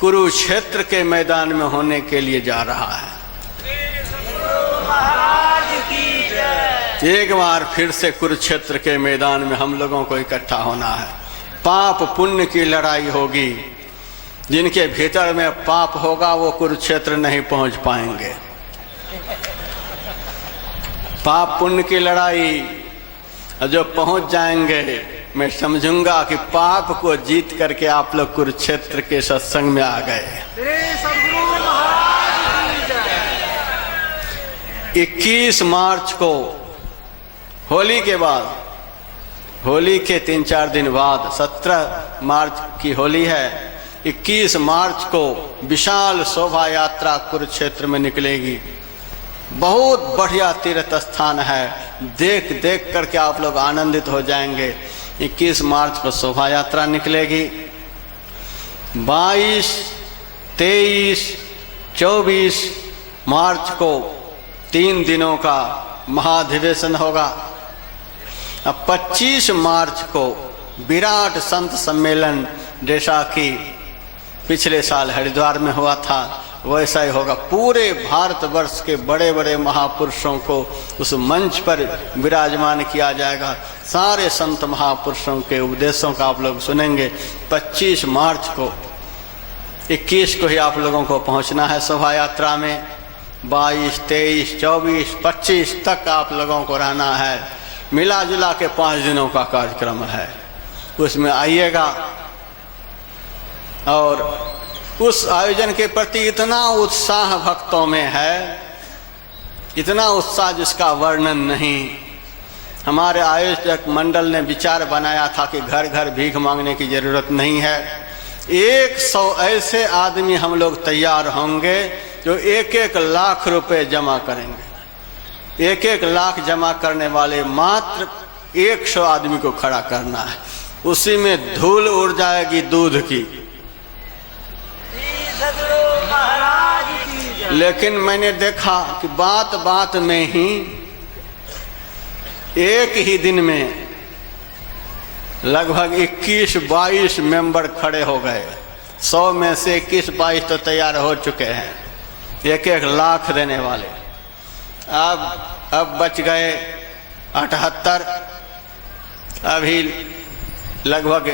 कुरुक्षेत्र के मैदान में होने के लिए जा रहा है। एक बार फिर से कुरुक्षेत्र के मैदान में हम लोगों को इकट्ठा होना है। पाप पुण्य की लड़ाई होगी। जिनके भीतर में पाप होगा वो कुरुक्षेत्र नहीं पहुंच पाएंगे। पाप पुण्य की लड़ाई जो पहुंच जाएंगे, मैं समझूंगा कि पाप को जीत करके आप लोग कुरुक्षेत्र के सत्संग में आ गए। 21 मार्च को होली के बाद, होली के 3-4 दिन बाद 17 मार्च की होली है। 21 मार्च को विशाल शोभा यात्रा कुरुक्षेत्र में निकलेगी। बहुत बढ़िया तीर्थ स्थान है, देख देख करके आप लोग आनंदित हो जाएंगे। 21 मार्च को शोभा यात्रा निकलेगी। 22, 23, 24 मार्च को 3 दिनों का महाधिवेशन होगा। अब 25 मार्च को विराट संत सम्मेलन, जैसा कि पिछले साल हरिद्वार में हुआ था वैसा ही होगा। पूरे भारतवर्ष के बड़े बड़े महापुरुषों को उस मंच पर विराजमान किया जाएगा। सारे संत महापुरुषों के उपदेशों का आप लोग सुनेंगे। 25 मार्च को, 21 को ही आप लोगों को पहुंचना है शोभा यात्रा में। 22, 23, 24, 25 तक आप लोगों को रहना है। मिला जुला के 5 दिनों का कार्यक्रम है, उसमें आइएगा। और उस आयोजन के प्रति इतना उत्साह भक्तों में है, इतना उत्साह जिसका वर्णन नहीं। हमारे आयोजक मंडल ने विचार बनाया था कि घर घर भीख मांगने की जरूरत नहीं है। 100 ऐसे आदमी हम लोग तैयार होंगे जो 1-1 लाख रुपए जमा करेंगे। 1-1 लाख जमा करने वाले मात्र 100 आदमी को खड़ा करना है, उसी में धूल उड़ जाएगी दूध की। लेकिन मैंने देखा कि बात बात में ही एक ही दिन में लगभग 21-22 मेंबर खड़े हो गए। 100 में से 21-22 तो तैयार हो चुके हैं, 1-1 लाख देने वाले। अब बच गए 78। अभी लगभग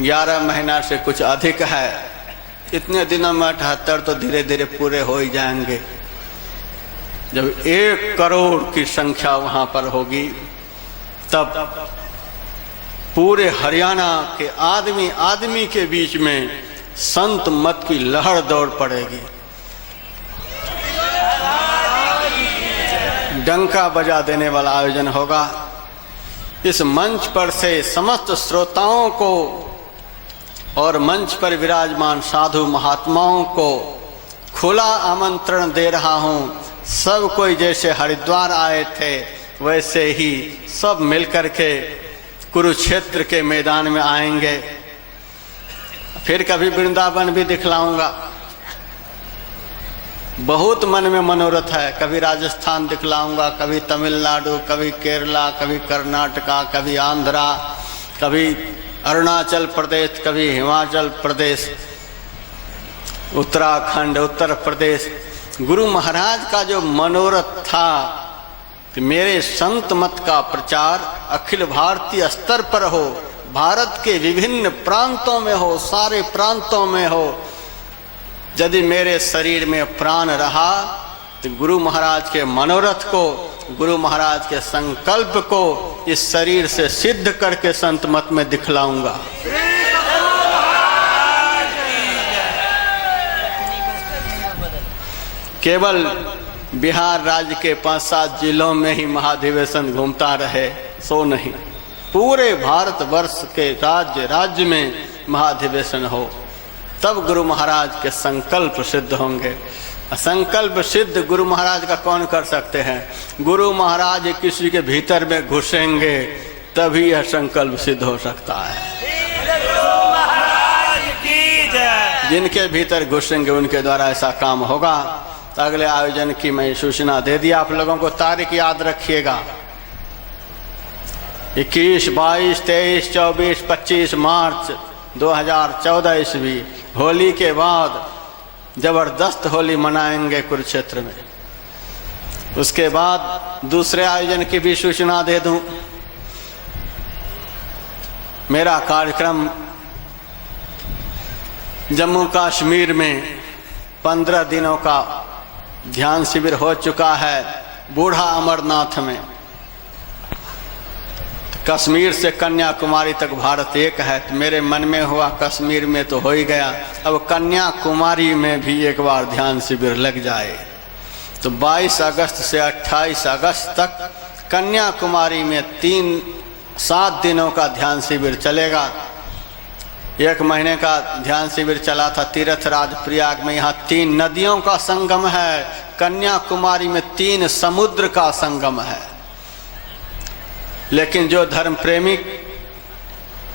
11 महीना से कुछ अधिक है। इतने दिनों में 78 तो धीरे धीरे पूरे हो ही जाएंगे। जब 1 करोड़ की संख्या वहां पर होगी तब पूरे हरियाणा के आदमी आदमी के बीच में संत मत की लहर दौड़ पड़ेगी। डंका बजा देने वाला आयोजन होगा। इस मंच पर से समस्त श्रोताओं को और मंच पर विराजमान साधु महात्माओं को खुला आमंत्रण दे रहा हूं। सब कोई जैसे हरिद्वार आए थे वैसे ही सब मिलकर के कुरुक्षेत्र के मैदान में आएंगे। फिर कभी वृंदावन भी दिखलाऊंगा। बहुत मन में मनोरथ है। कभी राजस्थान दिखलाऊंगा, कभी तमिलनाडु, कभी केरला, कभी कर्नाटका, कभी आंध्रा, कभी अरुणाचल प्रदेश, कभी हिमाचल प्रदेश, उत्तराखंड, उत्तर प्रदेश। गुरु महाराज का जो मनोरथ था कि मेरे संत मत का प्रचार अखिल भारतीय स्तर पर हो, भारत के विभिन्न प्रांतों में हो, सारे प्रांतों में हो। यदि मेरे शरीर में प्राण रहा तो गुरु महाराज के मनोरथ को, गुरु महाराज के संकल्प को इस शरीर से सिद्ध करके संत मत में दिखलाऊंगा। केवल बिहार राज्य के 5-7 जिलों में ही महाधिवेशन घूमता रहे सो नहीं, पूरे भारतवर्ष के राज्य राज्य में महाधिवेशन हो, तब गुरु महाराज के संकल्प सिद्ध होंगे। संकल्प सिद्ध गुरु महाराज का कौन कर सकते हैं? गुरु महाराज किसी के भीतर में घुसेंगे तभी यह संकल्प सिद्ध हो सकता है। जिनके भीतर घुसेंगे उनके द्वारा ऐसा काम होगा। तो अगले आयोजन की मैं सूचना दे दिया आप लोगों को। तारीख याद रखिएगा, 21, 22, 23, 24, 25 मार्च 2014 ईस्वी। होली के बाद जबरदस्त होली मनाएंगे कुरुक्षेत्र में। उसके बाद दूसरे आयोजन की भी सूचना दे दूं। मेरा कार्यक्रम जम्मू कश्मीर में 15 दिनों का ध्यान शिविर हो चुका है, बूढ़ा अमरनाथ में। कश्मीर से कन्याकुमारी तक भारत एक है। तो मेरे मन में हुआ कश्मीर में तो हो ही गया, अब कन्याकुमारी में भी एक बार ध्यान शिविर लग जाए। तो 22 अगस्त से 28 अगस्त तक कन्याकुमारी में 7 दिनों का ध्यान शिविर चलेगा। 1 महीने का ध्यान शिविर चला था तीर्थराज प्रयाग में। यहाँ 3 नदियों का संगम है, कन्याकुमारी में 3 समुद्र का संगम है। लेकिन जो धर्म प्रेमी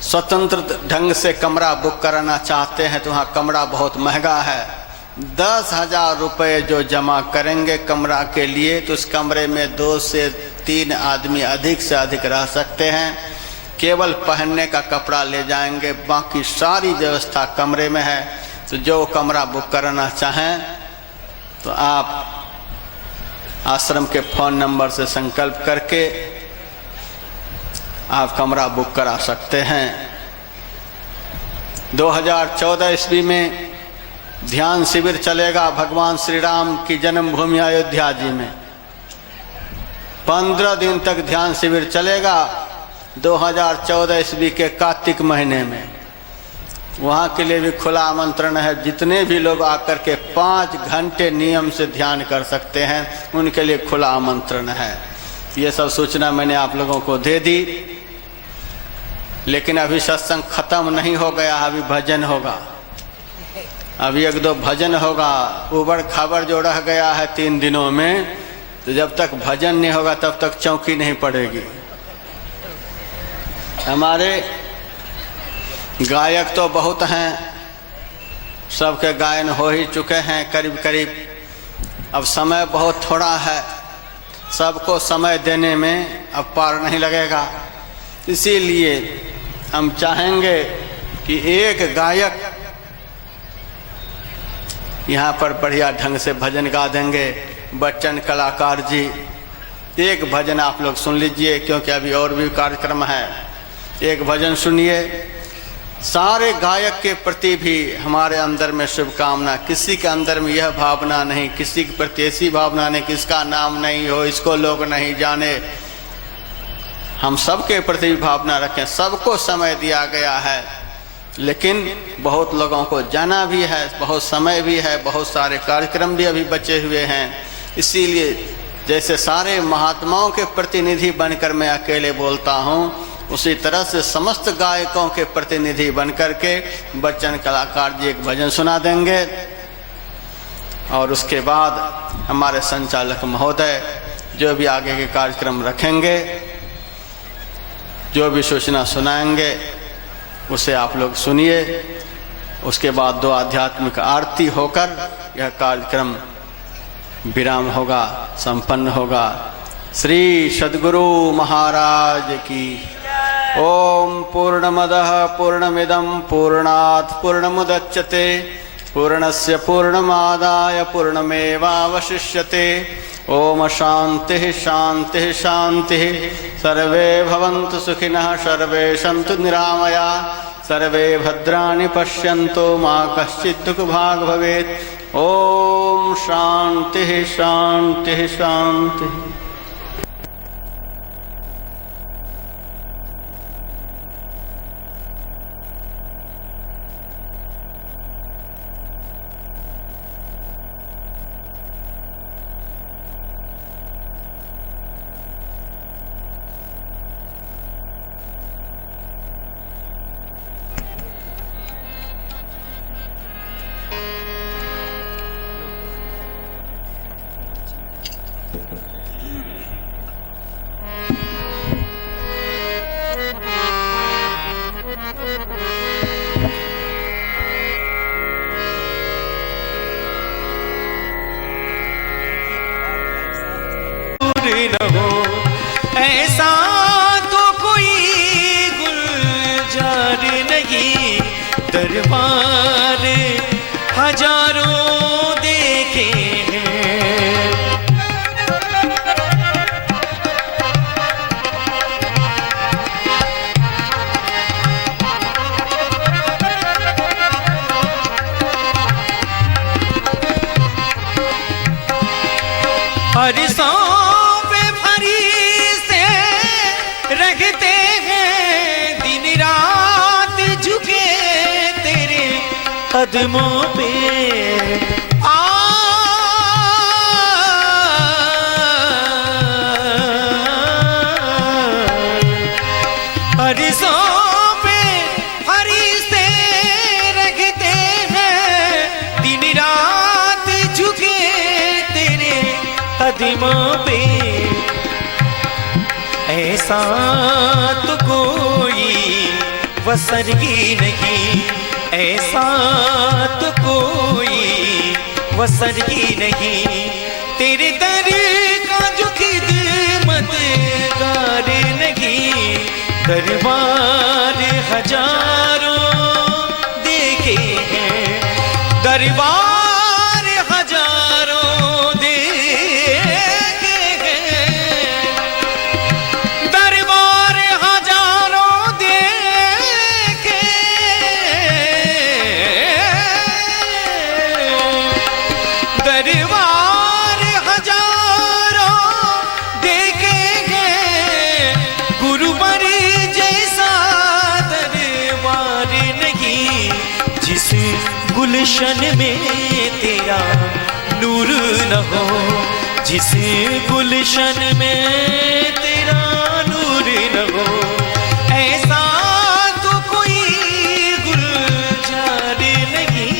स्वतंत्र ढंग से कमरा बुक कराना चाहते हैं तो वहाँ कमरा बहुत महंगा है। 10,000 रुपये जो जमा करेंगे कमरा के लिए तो उस कमरे में 2 से 3 आदमी अधिक से अधिक रह सकते हैं। केवल पहनने का कपड़ा ले जाएंगे, बाकी सारी व्यवस्था कमरे में है। तो जो कमरा बुक कराना चाहें तो आप आश्रम के फ़ोन नंबर से संकल्प करके आप कमरा बुक करा सकते हैं। 2014 ईस्वी में ध्यान शिविर चलेगा भगवान श्री राम की जन्मभूमि अयोध्या जी में। 15 दिन तक ध्यान शिविर चलेगा 2014 ईस्वी के कार्तिक महीने में। वहाँ के लिए भी खुला आमंत्रण है। जितने भी लोग आकर के 5 घंटे नियम से ध्यान कर सकते हैं उनके लिए खुला आमंत्रण है। ये सब सूचना मैंने आप लोगों को दे दी। लेकिन अभी सत्संग खत्म नहीं हो गया, अभी भजन होगा। अभी 1-2 भजन होगा। उबड़ खाबड़ जो रह गया है 3 दिनों में, तो जब तक भजन नहीं होगा तब तक चौकी नहीं पड़ेगी। हमारे गायक तो बहुत हैं, सबके गायन हो ही चुके हैं करीब करीब। अब समय बहुत थोड़ा है, सबको समय देने में अब पार नहीं लगेगा। इसीलिए हम चाहेंगे कि एक गायक यहाँ पर बढ़िया ढंग से भजन गा देंगे, बच्चन कलाकार जी। एक भजन आप लोग सुन लीजिए, क्योंकि अभी और भी कार्यक्रम है। एक भजन सुनिए। सारे गायक के प्रति भी हमारे अंदर में शुभकामना। किसी के अंदर में यह भावना नहीं, किसी के प्रति ऐसी भावना नहीं किसका नाम नहीं हो, इसको लोग नहीं जाने। हम सबके प्रति भी भावना रखें। सबको समय दिया गया है, लेकिन बहुत लोगों को जाना भी है, बहुत समय भी है, बहुत सारे कार्यक्रम भी अभी बचे हुए हैं। इसीलिए जैसे सारे महात्माओं के प्रतिनिधि बनकर मैं अकेले बोलता हूँ, उसी तरह से समस्त गायकों के प्रतिनिधि बनकर के बच्चन कलाकार जी एक भजन सुना देंगे। और उसके बाद हमारे संचालक महोदय जो भी आगे के कार्यक्रम रखेंगे, जो भी सूचना सुनाएंगे, उसे आप लोग सुनिए। उसके बाद 2 आध्यात्मिक आरती होकर यह कार्यक्रम विराम होगा, संपन्न होगा। श्री सद्गुरु महाराज की। ओम पूर्णमदः पूर्णमिदं पूर्णात् पूर्णमुदच्यते पूर्णस्य पूर्णमादाय पूर्णमेवावशिष्यते। ओम शांति शांति शांति। सर्वे भवन्तु सुखिनः, सर्वे सन्तु निरामया, सर्वे भद्राणि पश्यन्तु, मा कश्चित् दुःखभाग् भवेत्। ओम शांति शांति शांति। ऐसा तो कोई गुलजार नहीं, दरबार हजारों देखे हैं। हर सौ रखते हैं, दिन रात झुके तेरे कदमों पे। हरिसों पे फरिश्ते रखते हैं, दिन रात झुके तेरे कदमों पे। ऐसा तो कोई वसरगी नहीं, ऐसा तो कोई वसरगी नहीं। तेरे दर का जो खिदमतगार नहीं, दरबार हजारों देखे हैं, दरबार हजारों देखे हैं, दरबार हजारों देखे, दरबार हजारों देखे गुलशन में तेरा नूर न हो, जिस गुलशन में तेरा नूर न हो, ऐसा तो कोई गुलजार नहीं।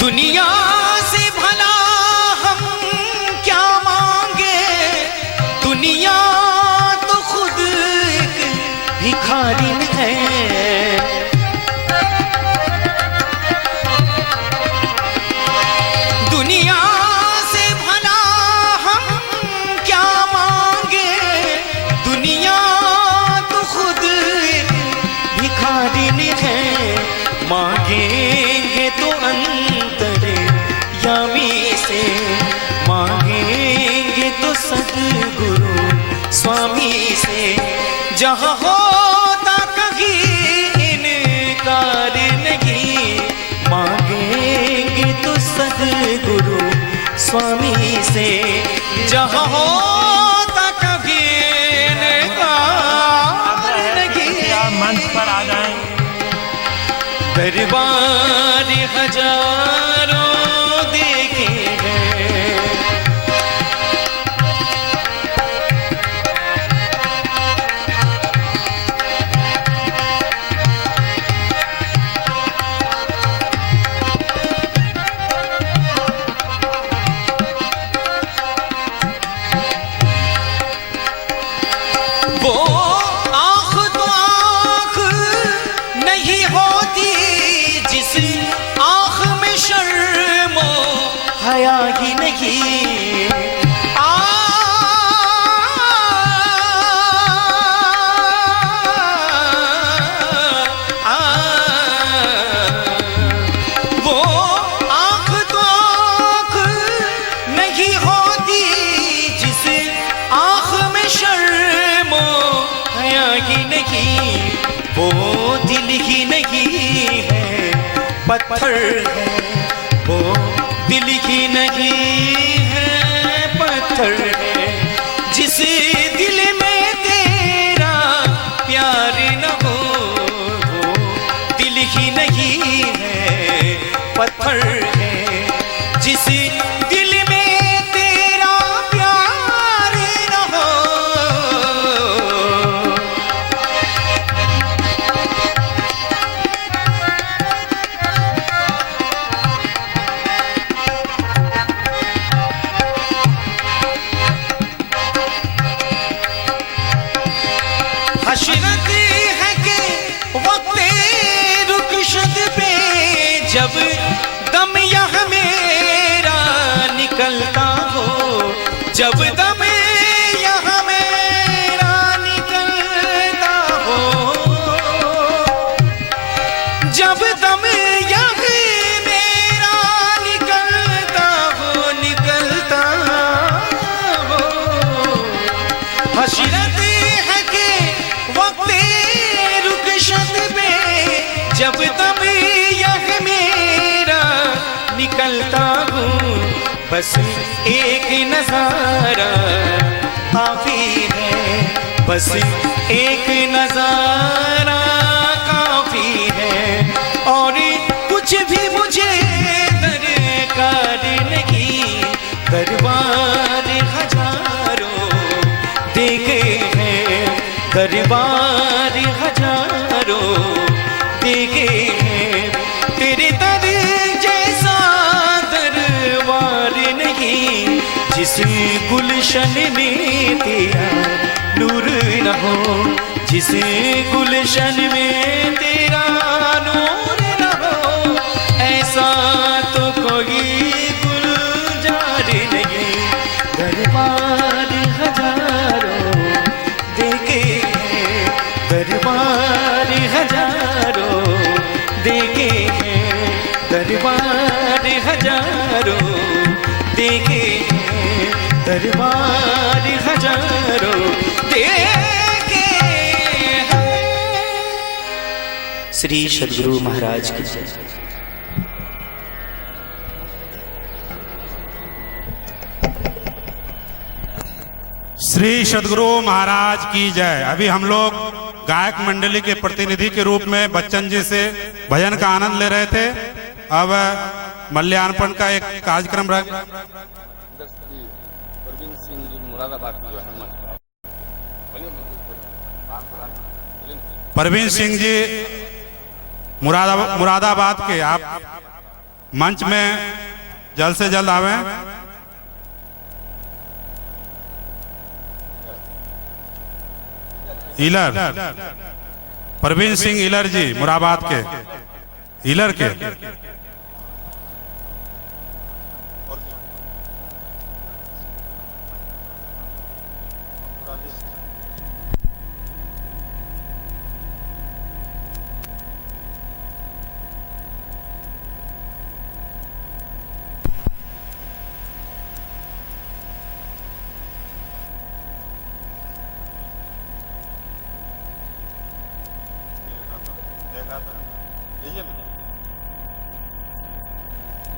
दुनिया से भला हम क्या मांगे, दुनिया तो खुद एक भिखारी है। दुनिया से भला हम क्या मांगे, दुनिया तो खुद एक भिखारी है। मांगेंगे तो यामी से, मांगेंगे तो सद्गुरु स्वामी से, जहाँ होता कहीं इनकार नहीं। मांगेंगे तो सद्गुरु स्वामी से, जहाँ होता कभी इनकार नहीं। मंच पर आ जाएं। दरबार हजारों देखे हैं, वो आँख तो आँख नहीं होती, जिस आँख में शर्मो हया ही नहीं। वो आँख तो आँख नहीं होती, जिस आँख में शर्मो हया ही नहीं। वो दिल ही नहीं है, पत्थर है। वो दिल ही नहीं है, पत्थर है। जिस दिल में तेरा प्यार न हो, वो दिल ही नहीं है, पत्थर है। जिस दिल में तेरा प्यार न हो, हशरत है कि वक्त रुकशत पे, जब दम यह मेरा निकलता हो, जब दम यह मेरा निकलता हो, जब दम यह मेरा निकलता हो, निकलता हो। हशरत है कि वक्त रुकशत पे, जब दम यह मेरा निकलता हूँ, बस एक नजारा काफी है। बस एक नजारा काफी है, और कुछ भी मुझे दरकार नहीं। दरबार हजारों देखे हैं, दरबार हजारों देखे हैं। तेरे दर जैसा दरबार नहीं, जिस गुलशन में तेरा नूर न हो, जिस गुलशन में तेरा नूर न हो, ऐसा तो कोई गुलजार नहीं। दरबार हजारों देखे हैं, दरबार हजारों देखे हैं, दरबार हजारों देखे हैं, दरबार हजारों देखे हैं। श्री सद्गुरु महाराज की जय। श्री सद्गुरु महाराज की जय। अभी हम लोग गायक मंडली के प्रतिनिधि के रूप में बच्चन जी से भजन का आनंद ले रहे थे। अब मल्यार्पण का एक कार्यक्रम रख परवीन सिंह जी मुरादाबाद जो है परवीन सिंह जी मुरादाबाद के आप मंच में जल्द से जल्द आवें। ईलर परवीन सिंह ईलर जी मुरादाबाद के ईलर के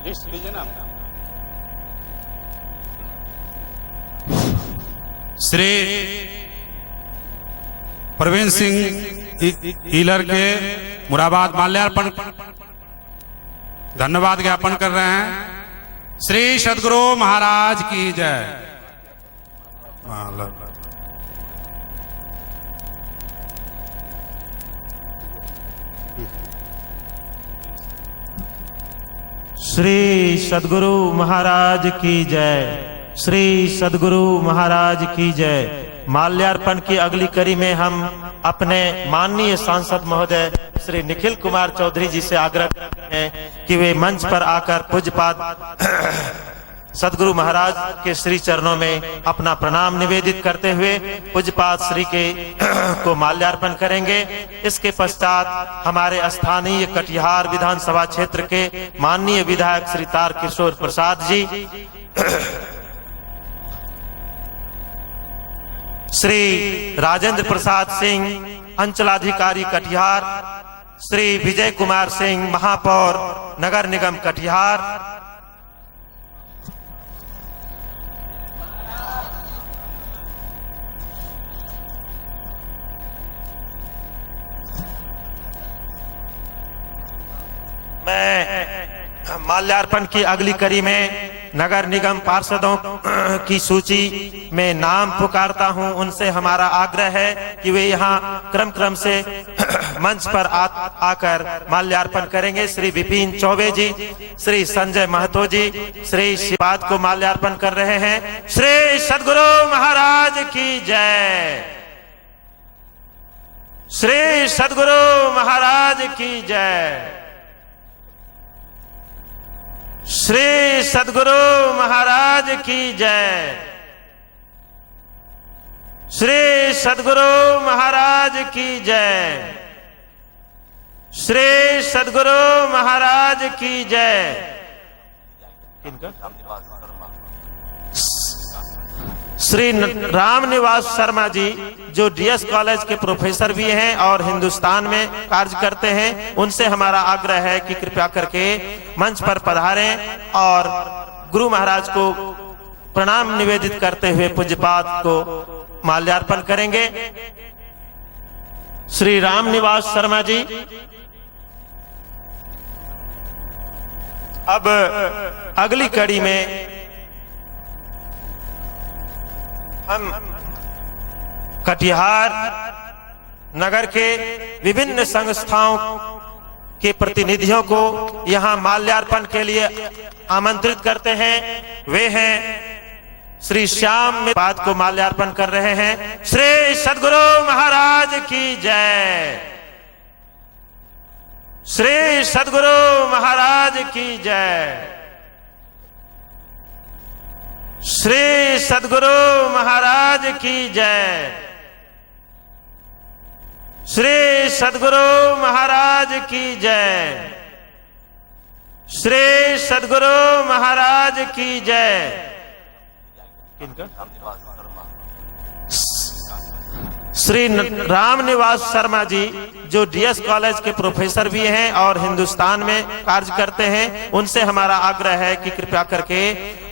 लिस्ट लीजिए ना। श्री परवीन सिंह ईलर के मुरादाबाद माल्यार्पण धन्यवाद ज्ञापन कर रहे हैं। श्री सद्गुरु महाराज की जय। श्री सद्गुरु महाराज की जय। श्री सद्गुरु महाराज की जय। माल्यार्पण की अगली कड़ी में हम अपने माननीय सांसद महोदय श्री निखिल कुमार चौधरी जी से आग्रह करते हैं कि वे मंच पर आकर पूज्यपाद सद्गुरु महाराज के श्री चरणों में अपना प्रणाम निवेदित करते हुए पूज्यपाद श्री के को माल्यार्पण करेंगे। इसके पश्चात हमारे स्थानीय कटिहार विधानसभा क्षेत्र के माननीय विधायक श्री तारकिशोर प्रसाद जी, श्री राजेंद्र प्रसाद सिंह अंचलाधिकारी कटिहार, श्री विजय कुमार सिंह महापौर नगर निगम कटिहार, मैं माल्यार्पण की अगली कड़ी में नगर निगम पार्षदों की सूची में नाम पुकारता हूं। उनसे हमारा आग्रह है कि वे यहां क्रम से मंच पर आकर माल्यार्पण करेंगे। श्री विपिन चौबे जी, श्री संजय महतो जी, श्री शिवाद को माल्यार्पण कर रहे हैं। श्री सद्गुरु महाराज की जय। श्री सद्गुरु महाराज की जय। श्री सद्गुरु महाराज की जय। श्री सद्गुरु महाराज की जय। श्री सद्गुरु महाराज की जय। श्री रामनिवास शर्मा जी जो डीएस कॉलेज के प्रोफेसर भी हैं और हिंदुस्तान में कार्य करते हैं, उनसे हमारा आग्रह है कि कृपया करके मंच पर पधारें और गुरु महाराज को प्रणाम निवेदित करते हुए पूज्यपाद को माल्यार्पण करेंगे। श्री रामनिवास शर्मा जी अब अगली कड़ी में हम कटिहार नगर के विभिन्न संस्थाओं के प्रतिनिधियों को यहां माल्यार्पण के लिए आमंत्रित करते हैं। वे हैं श्री श्याम में बात को माल्यार्पण कर रहे हैं। श्री सद्गुरु महाराज की जय। श्री सद्गुरु महाराज की जय। श्री सद्गुरु महाराज की जय। श्री सद्गुरु महाराज की जय। श्री सद्गुरु महाराज की जय। श्री राम निवास शर्मा जी जो डीएस कॉलेज के प्रोफेसर भी हैं और हिंदुस्तान में कार्य करते हैं, उनसे हमारा आग्रह है कि कृपया करके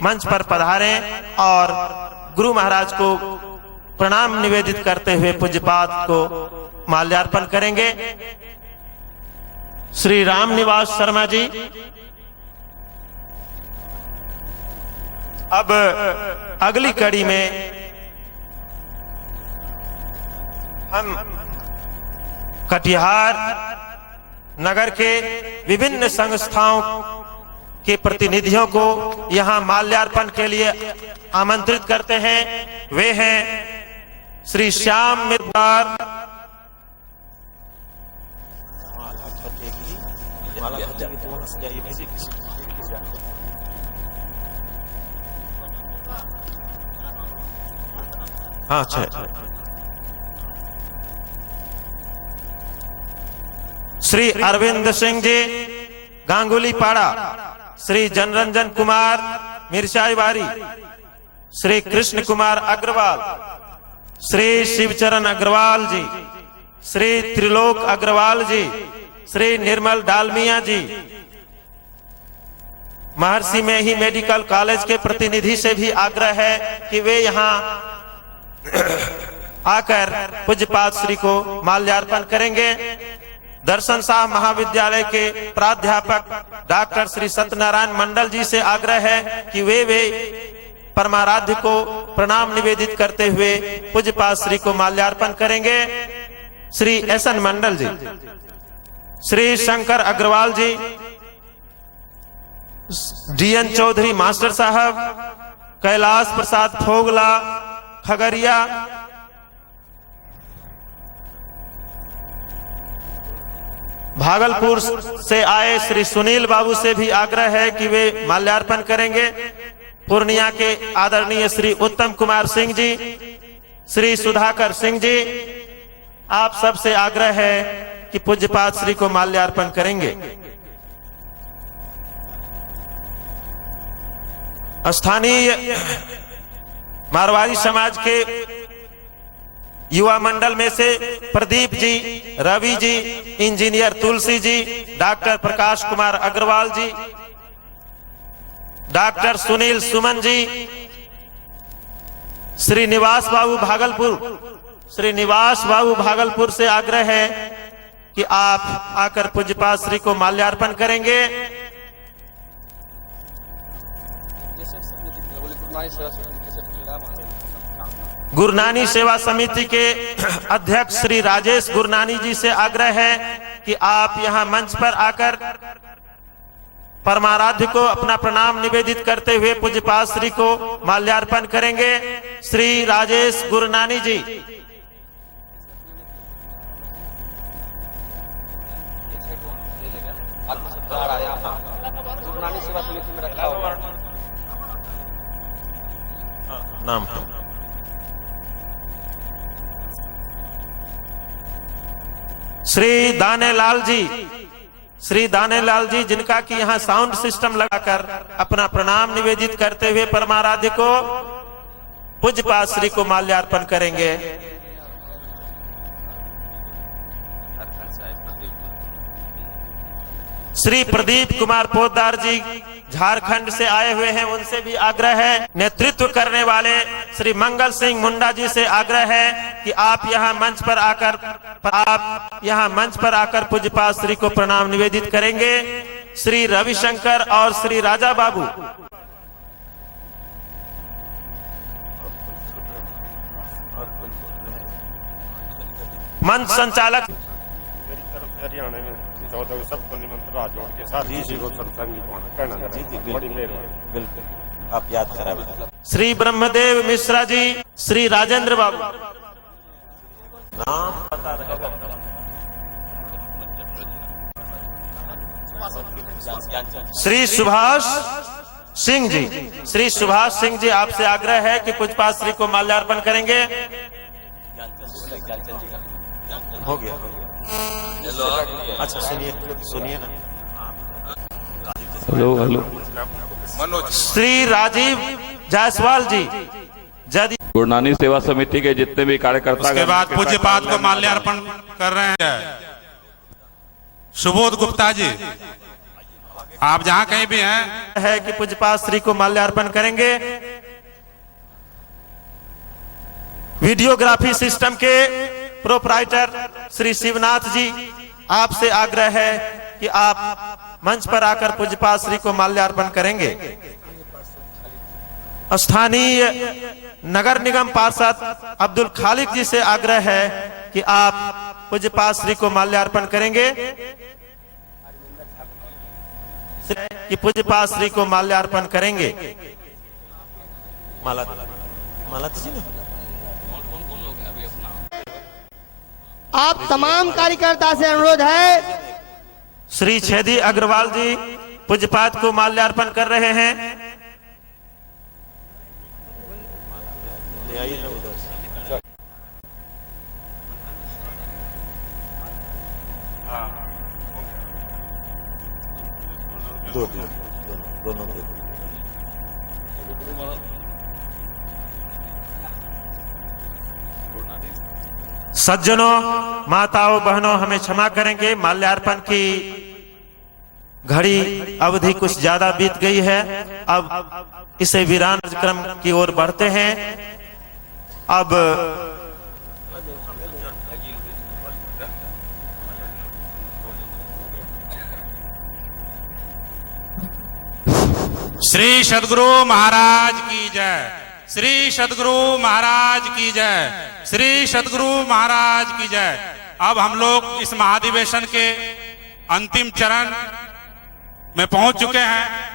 मंच पर पधारें और गुरु महाराज को प्रणाम निवेदित करते हुए पूज्यपाद को माल्यार्पण करेंगे। श्री राम निवास शर्मा जी। अब अगली कड़ी में हम कटिहार नगर के विभिन्न संस्थाओं के प्रतिनिधियों को यहां माल्यार्पण के लिए आमंत्रित करते हैं। वे हैं श्री श्याम मित्तर, हाँ श्री अरविंद सिंह जी गांगुली पाड़ा, श्री जनरंजन कुमार मिर्चाईवारी, श्री कृष्ण कुमार अग्रवाल, श्री शिवचरण अग्रवाल जी, श्री त्रिलोक अग्रवाल जी, श्री निर्मल डालमिया जी। महर्षि में ही मेडिकल कॉलेज के प्रतिनिधि से भी आग्रह है कि वे यहाँ आकर पूज्यपाद श्री को माल्यार्पण करेंगे। दर्शन शाह महाविद्यालय के प्राध्यापक डॉक्टर श्री सत्यनारायण मंडल जी से आग्रह है कि वे परमाराध्य को प्रणाम निवेदित करते हुए पूज्यपाद श्री को माल्यार्पण करेंगे। श्री एसएन मंडल जी, श्री शंकर अग्रवाल जी, डीएन चौधरी मास्टर साहब, कैलाश प्रसाद फोगला खगड़िया, भागलपुर से आए श्री सुनील बाबू से भी आग्रह है कि वे माल्यार्पण करेंगे। पूर्णिया के आदरणीय श्री उत्तम कुमार सिंह जी, श्री सुधाकर सिंह जी, आप सबसे आग्रह है कि पूज्यपाद श्री को माल्यार्पण करेंगे। स्थानीय मारवाड़ी समाज के युवा मंडल में से प्रदीप जी, रवि जी, इंजीनियर तुलसी जी, डॉक्टर प्रकाश कुमार अग्रवाल जी, डॉक्टर सुनील सुमन जी, श्रीनिवास बाबू भागलपुर, श्रीनिवास बाबू भागलपुर से आग्रह है कि आप आकर पूज्यपाद श्री को माल्यार्पण करेंगे। गुरनानी सेवा समिति के अध्यक्ष श्री राजेश गुरनानी जी से आग्रह है कि आप यहां मंच पर आकर परमाराध्य को अपना प्रणाम निवेदित करते हुए पूज्यपाद श्री को माल्यार्पण करेंगे। श्री राजेश गुरनानी जी। नाम श्री दानेलाल जी, श्री दानेलाल जी जिनका कि यहाँ साउंड सिस्टम लगाकर अपना प्रणाम निवेदित करते हुए परमाराध्य को पूज्यपाद श्री को माल्यार्पण करेंगे। श्री प्रदीप कुमार पोद्दार जी झारखंड से आए हुए हैं, उनसे भी आग्रह है। नेतृत्व करने वाले श्री मंगल सिंह मुंडा जी से आग्रह है कि आप यहां मंच पर आकर पूज्यपाद श्री को प्रणाम निवेदित करेंगे। श्री रविशंकर और श्री राजा बाबू। मंच संचालक हरियाणा में सबको निमंत्रण हाथ जोड़ के साथ जी को सत्संग करना बड़ी मेहरबानी। बिल्कुल आप याद करा। श्री ब्रह्मदेव मिश्रा जी, श्री राजेंद्र बाबू। नाम पता श्री सुभाष सिंह जी, श्री सुभाष सिंह जी आपसे आग्रह है कि पूज्यपाद श्री को माल्यार्पण करेंगे। हो गया। अच्छा सुनिए ना। हेलो श्री राजीव जायसवाल जी, जदयू। गुरुनानी सेवा समिति के जितने भी कार्यकर्ता उसके बाद पूज्यपाद को माल्यार्पण कर रहे हैं सुबोध गुप्ता जी। आप जहां कहीं भी हैं है कि पूज्यपाद श्री को माल्यार्पण करेंगे। वीडियोग्राफी सिस्टम के प्रोप्राइटर श्री शिवनाथ जी, आपसे आग्रह है कि आप मंच पर आकर पूज्यपाद श्री को माल्यार्पण करेंगे। स्थानीय नगर निगम पार्षद अब्दुल खालिक जी से आग्रह है कि आप पूज्यपाद श्री को माल्यार्पण करेंगे, कि पूज्यपाद श्री को माल्यार्पण करेंगे। माला दीजिए ना। आप तमाम कार्यकर्ता से अनुरोध है। श्री छेदी अग्रवाल जी पूज्यपाद को माल्यार्पण कर रहे हैं। दोनों सज्जनों, माताओं, बहनों, हमें क्षमा करेंगे, माल्यार्पण की घड़ी अवधि कुछ ज्यादा बीत गई है। अब इसे वीरान क्रम की ओर बढ़ते हैं। अब श्री सद्गुरु महाराज की जय, श्री सद्गुरु महाराज की जय, श्री सद्गुरु महाराज की जय। अब हम लोग इस महाधिवेशन के अंतिम चरण में पहुंच चुके हैं।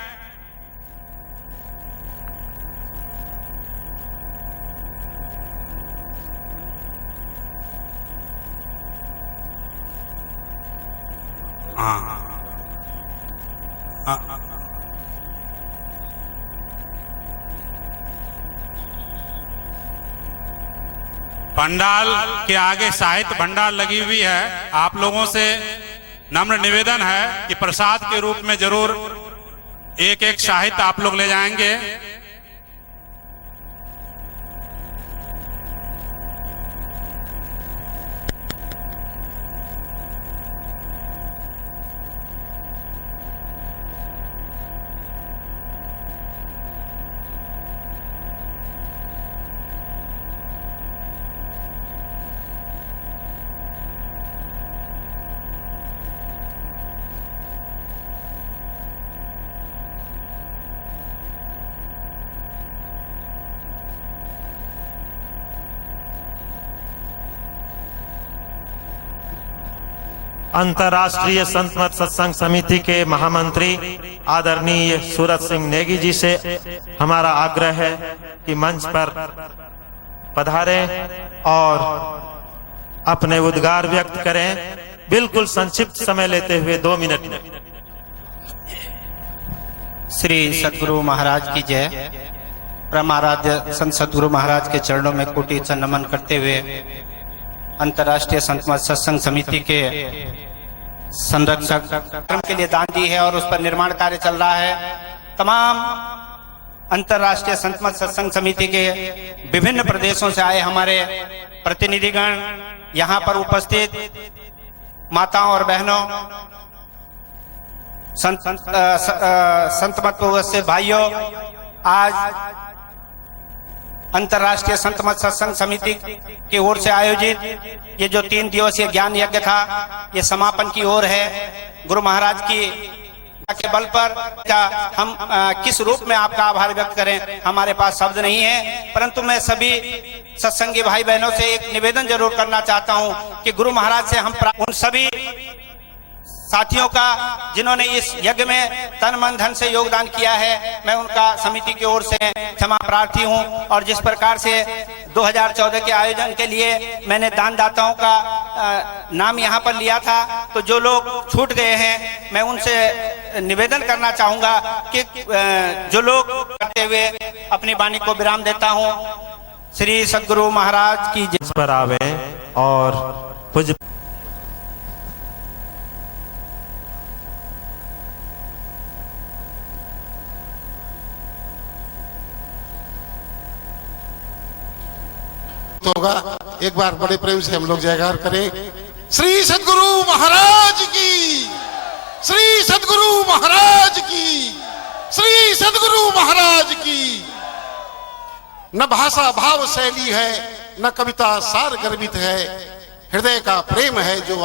पंडाल के आगे साहित्य भंडार लगी हुई है। आप लोगों से नम्र निवेदन है कि प्रसाद के रूप में जरूर एक एक साहित्य आप लोग ले जाएंगे। अंतर्राष्ट्रीय संत मत सत्संग समिति के महामंत्री आदरणीय सूरत सिंह नेगी जी से हमारा आग्रह है कि मंच पर पधारें और अपने उद्गार व्यक्त करें। बिल्कुल संक्षिप्त समय लेते हुए 2 मिनट में। श्री सद्गुरु महाराज की जय। परमाराध्य संत सद्गुरु महाराज के चरणों में कोटि से नमन करते हुए अंतर्राष्ट्रीय संत मत सत्संग समिति के संरक्षक क्रम के लिए दान दी है और उस पर निर्माण कार्य चल रहा है। तमाम अंतर्राष्ट्रीय संत मत सत्संग समिति के विभिन्न प्रदेशों से आए हमारे प्रतिनिधिगण, यहाँ पर उपस्थित माताओं और बहनों, संत मत से भाइयों, आज अंतर्राष्ट्रीय संत मत सत्संग समिति की ओर से आयोजित ये जो 3 दिवसीय ज्ञान यज्ञ था, ये समापन की ओर है। गुरु महाराज की के बल पर क्या हम किस रूप में आपका आभार व्यक्त करें, हमारे पास शब्द नहीं है। परंतु मैं सभी सत्संगी भाई बहनों से एक निवेदन जरूर करना चाहता हूं कि गुरु महाराज से हम उन सभी साथियों का जिन्होंने इस यज्ञ में तन मन धन से योगदान किया है, मैं उनका समिति की ओर से क्षमा प्रार्थी हूं। और जिस प्रकार से 2014 के आयोजन के लिए मैंने दानदाताओं का नाम यहां पर लिया था, तो जो लोग छूट गए हैं, मैं उनसे निवेदन करना चाहूंगा कि जो लोग करते हुए अपनी वाणी को विराम देता हूं। श्री सद्गुरु महाराज की जिस पर आवे और पूज्य होगा। एक बार बड़े प्रेम से हम लोग जयकार करें। श्री सद्गुरु महाराज की, श्री सद्गुरु महाराज की, श्री सद्गुरु महाराज की। न भाषा भाव शैली है, न कविता सार गर्भित है, हृदय का प्रेम है जो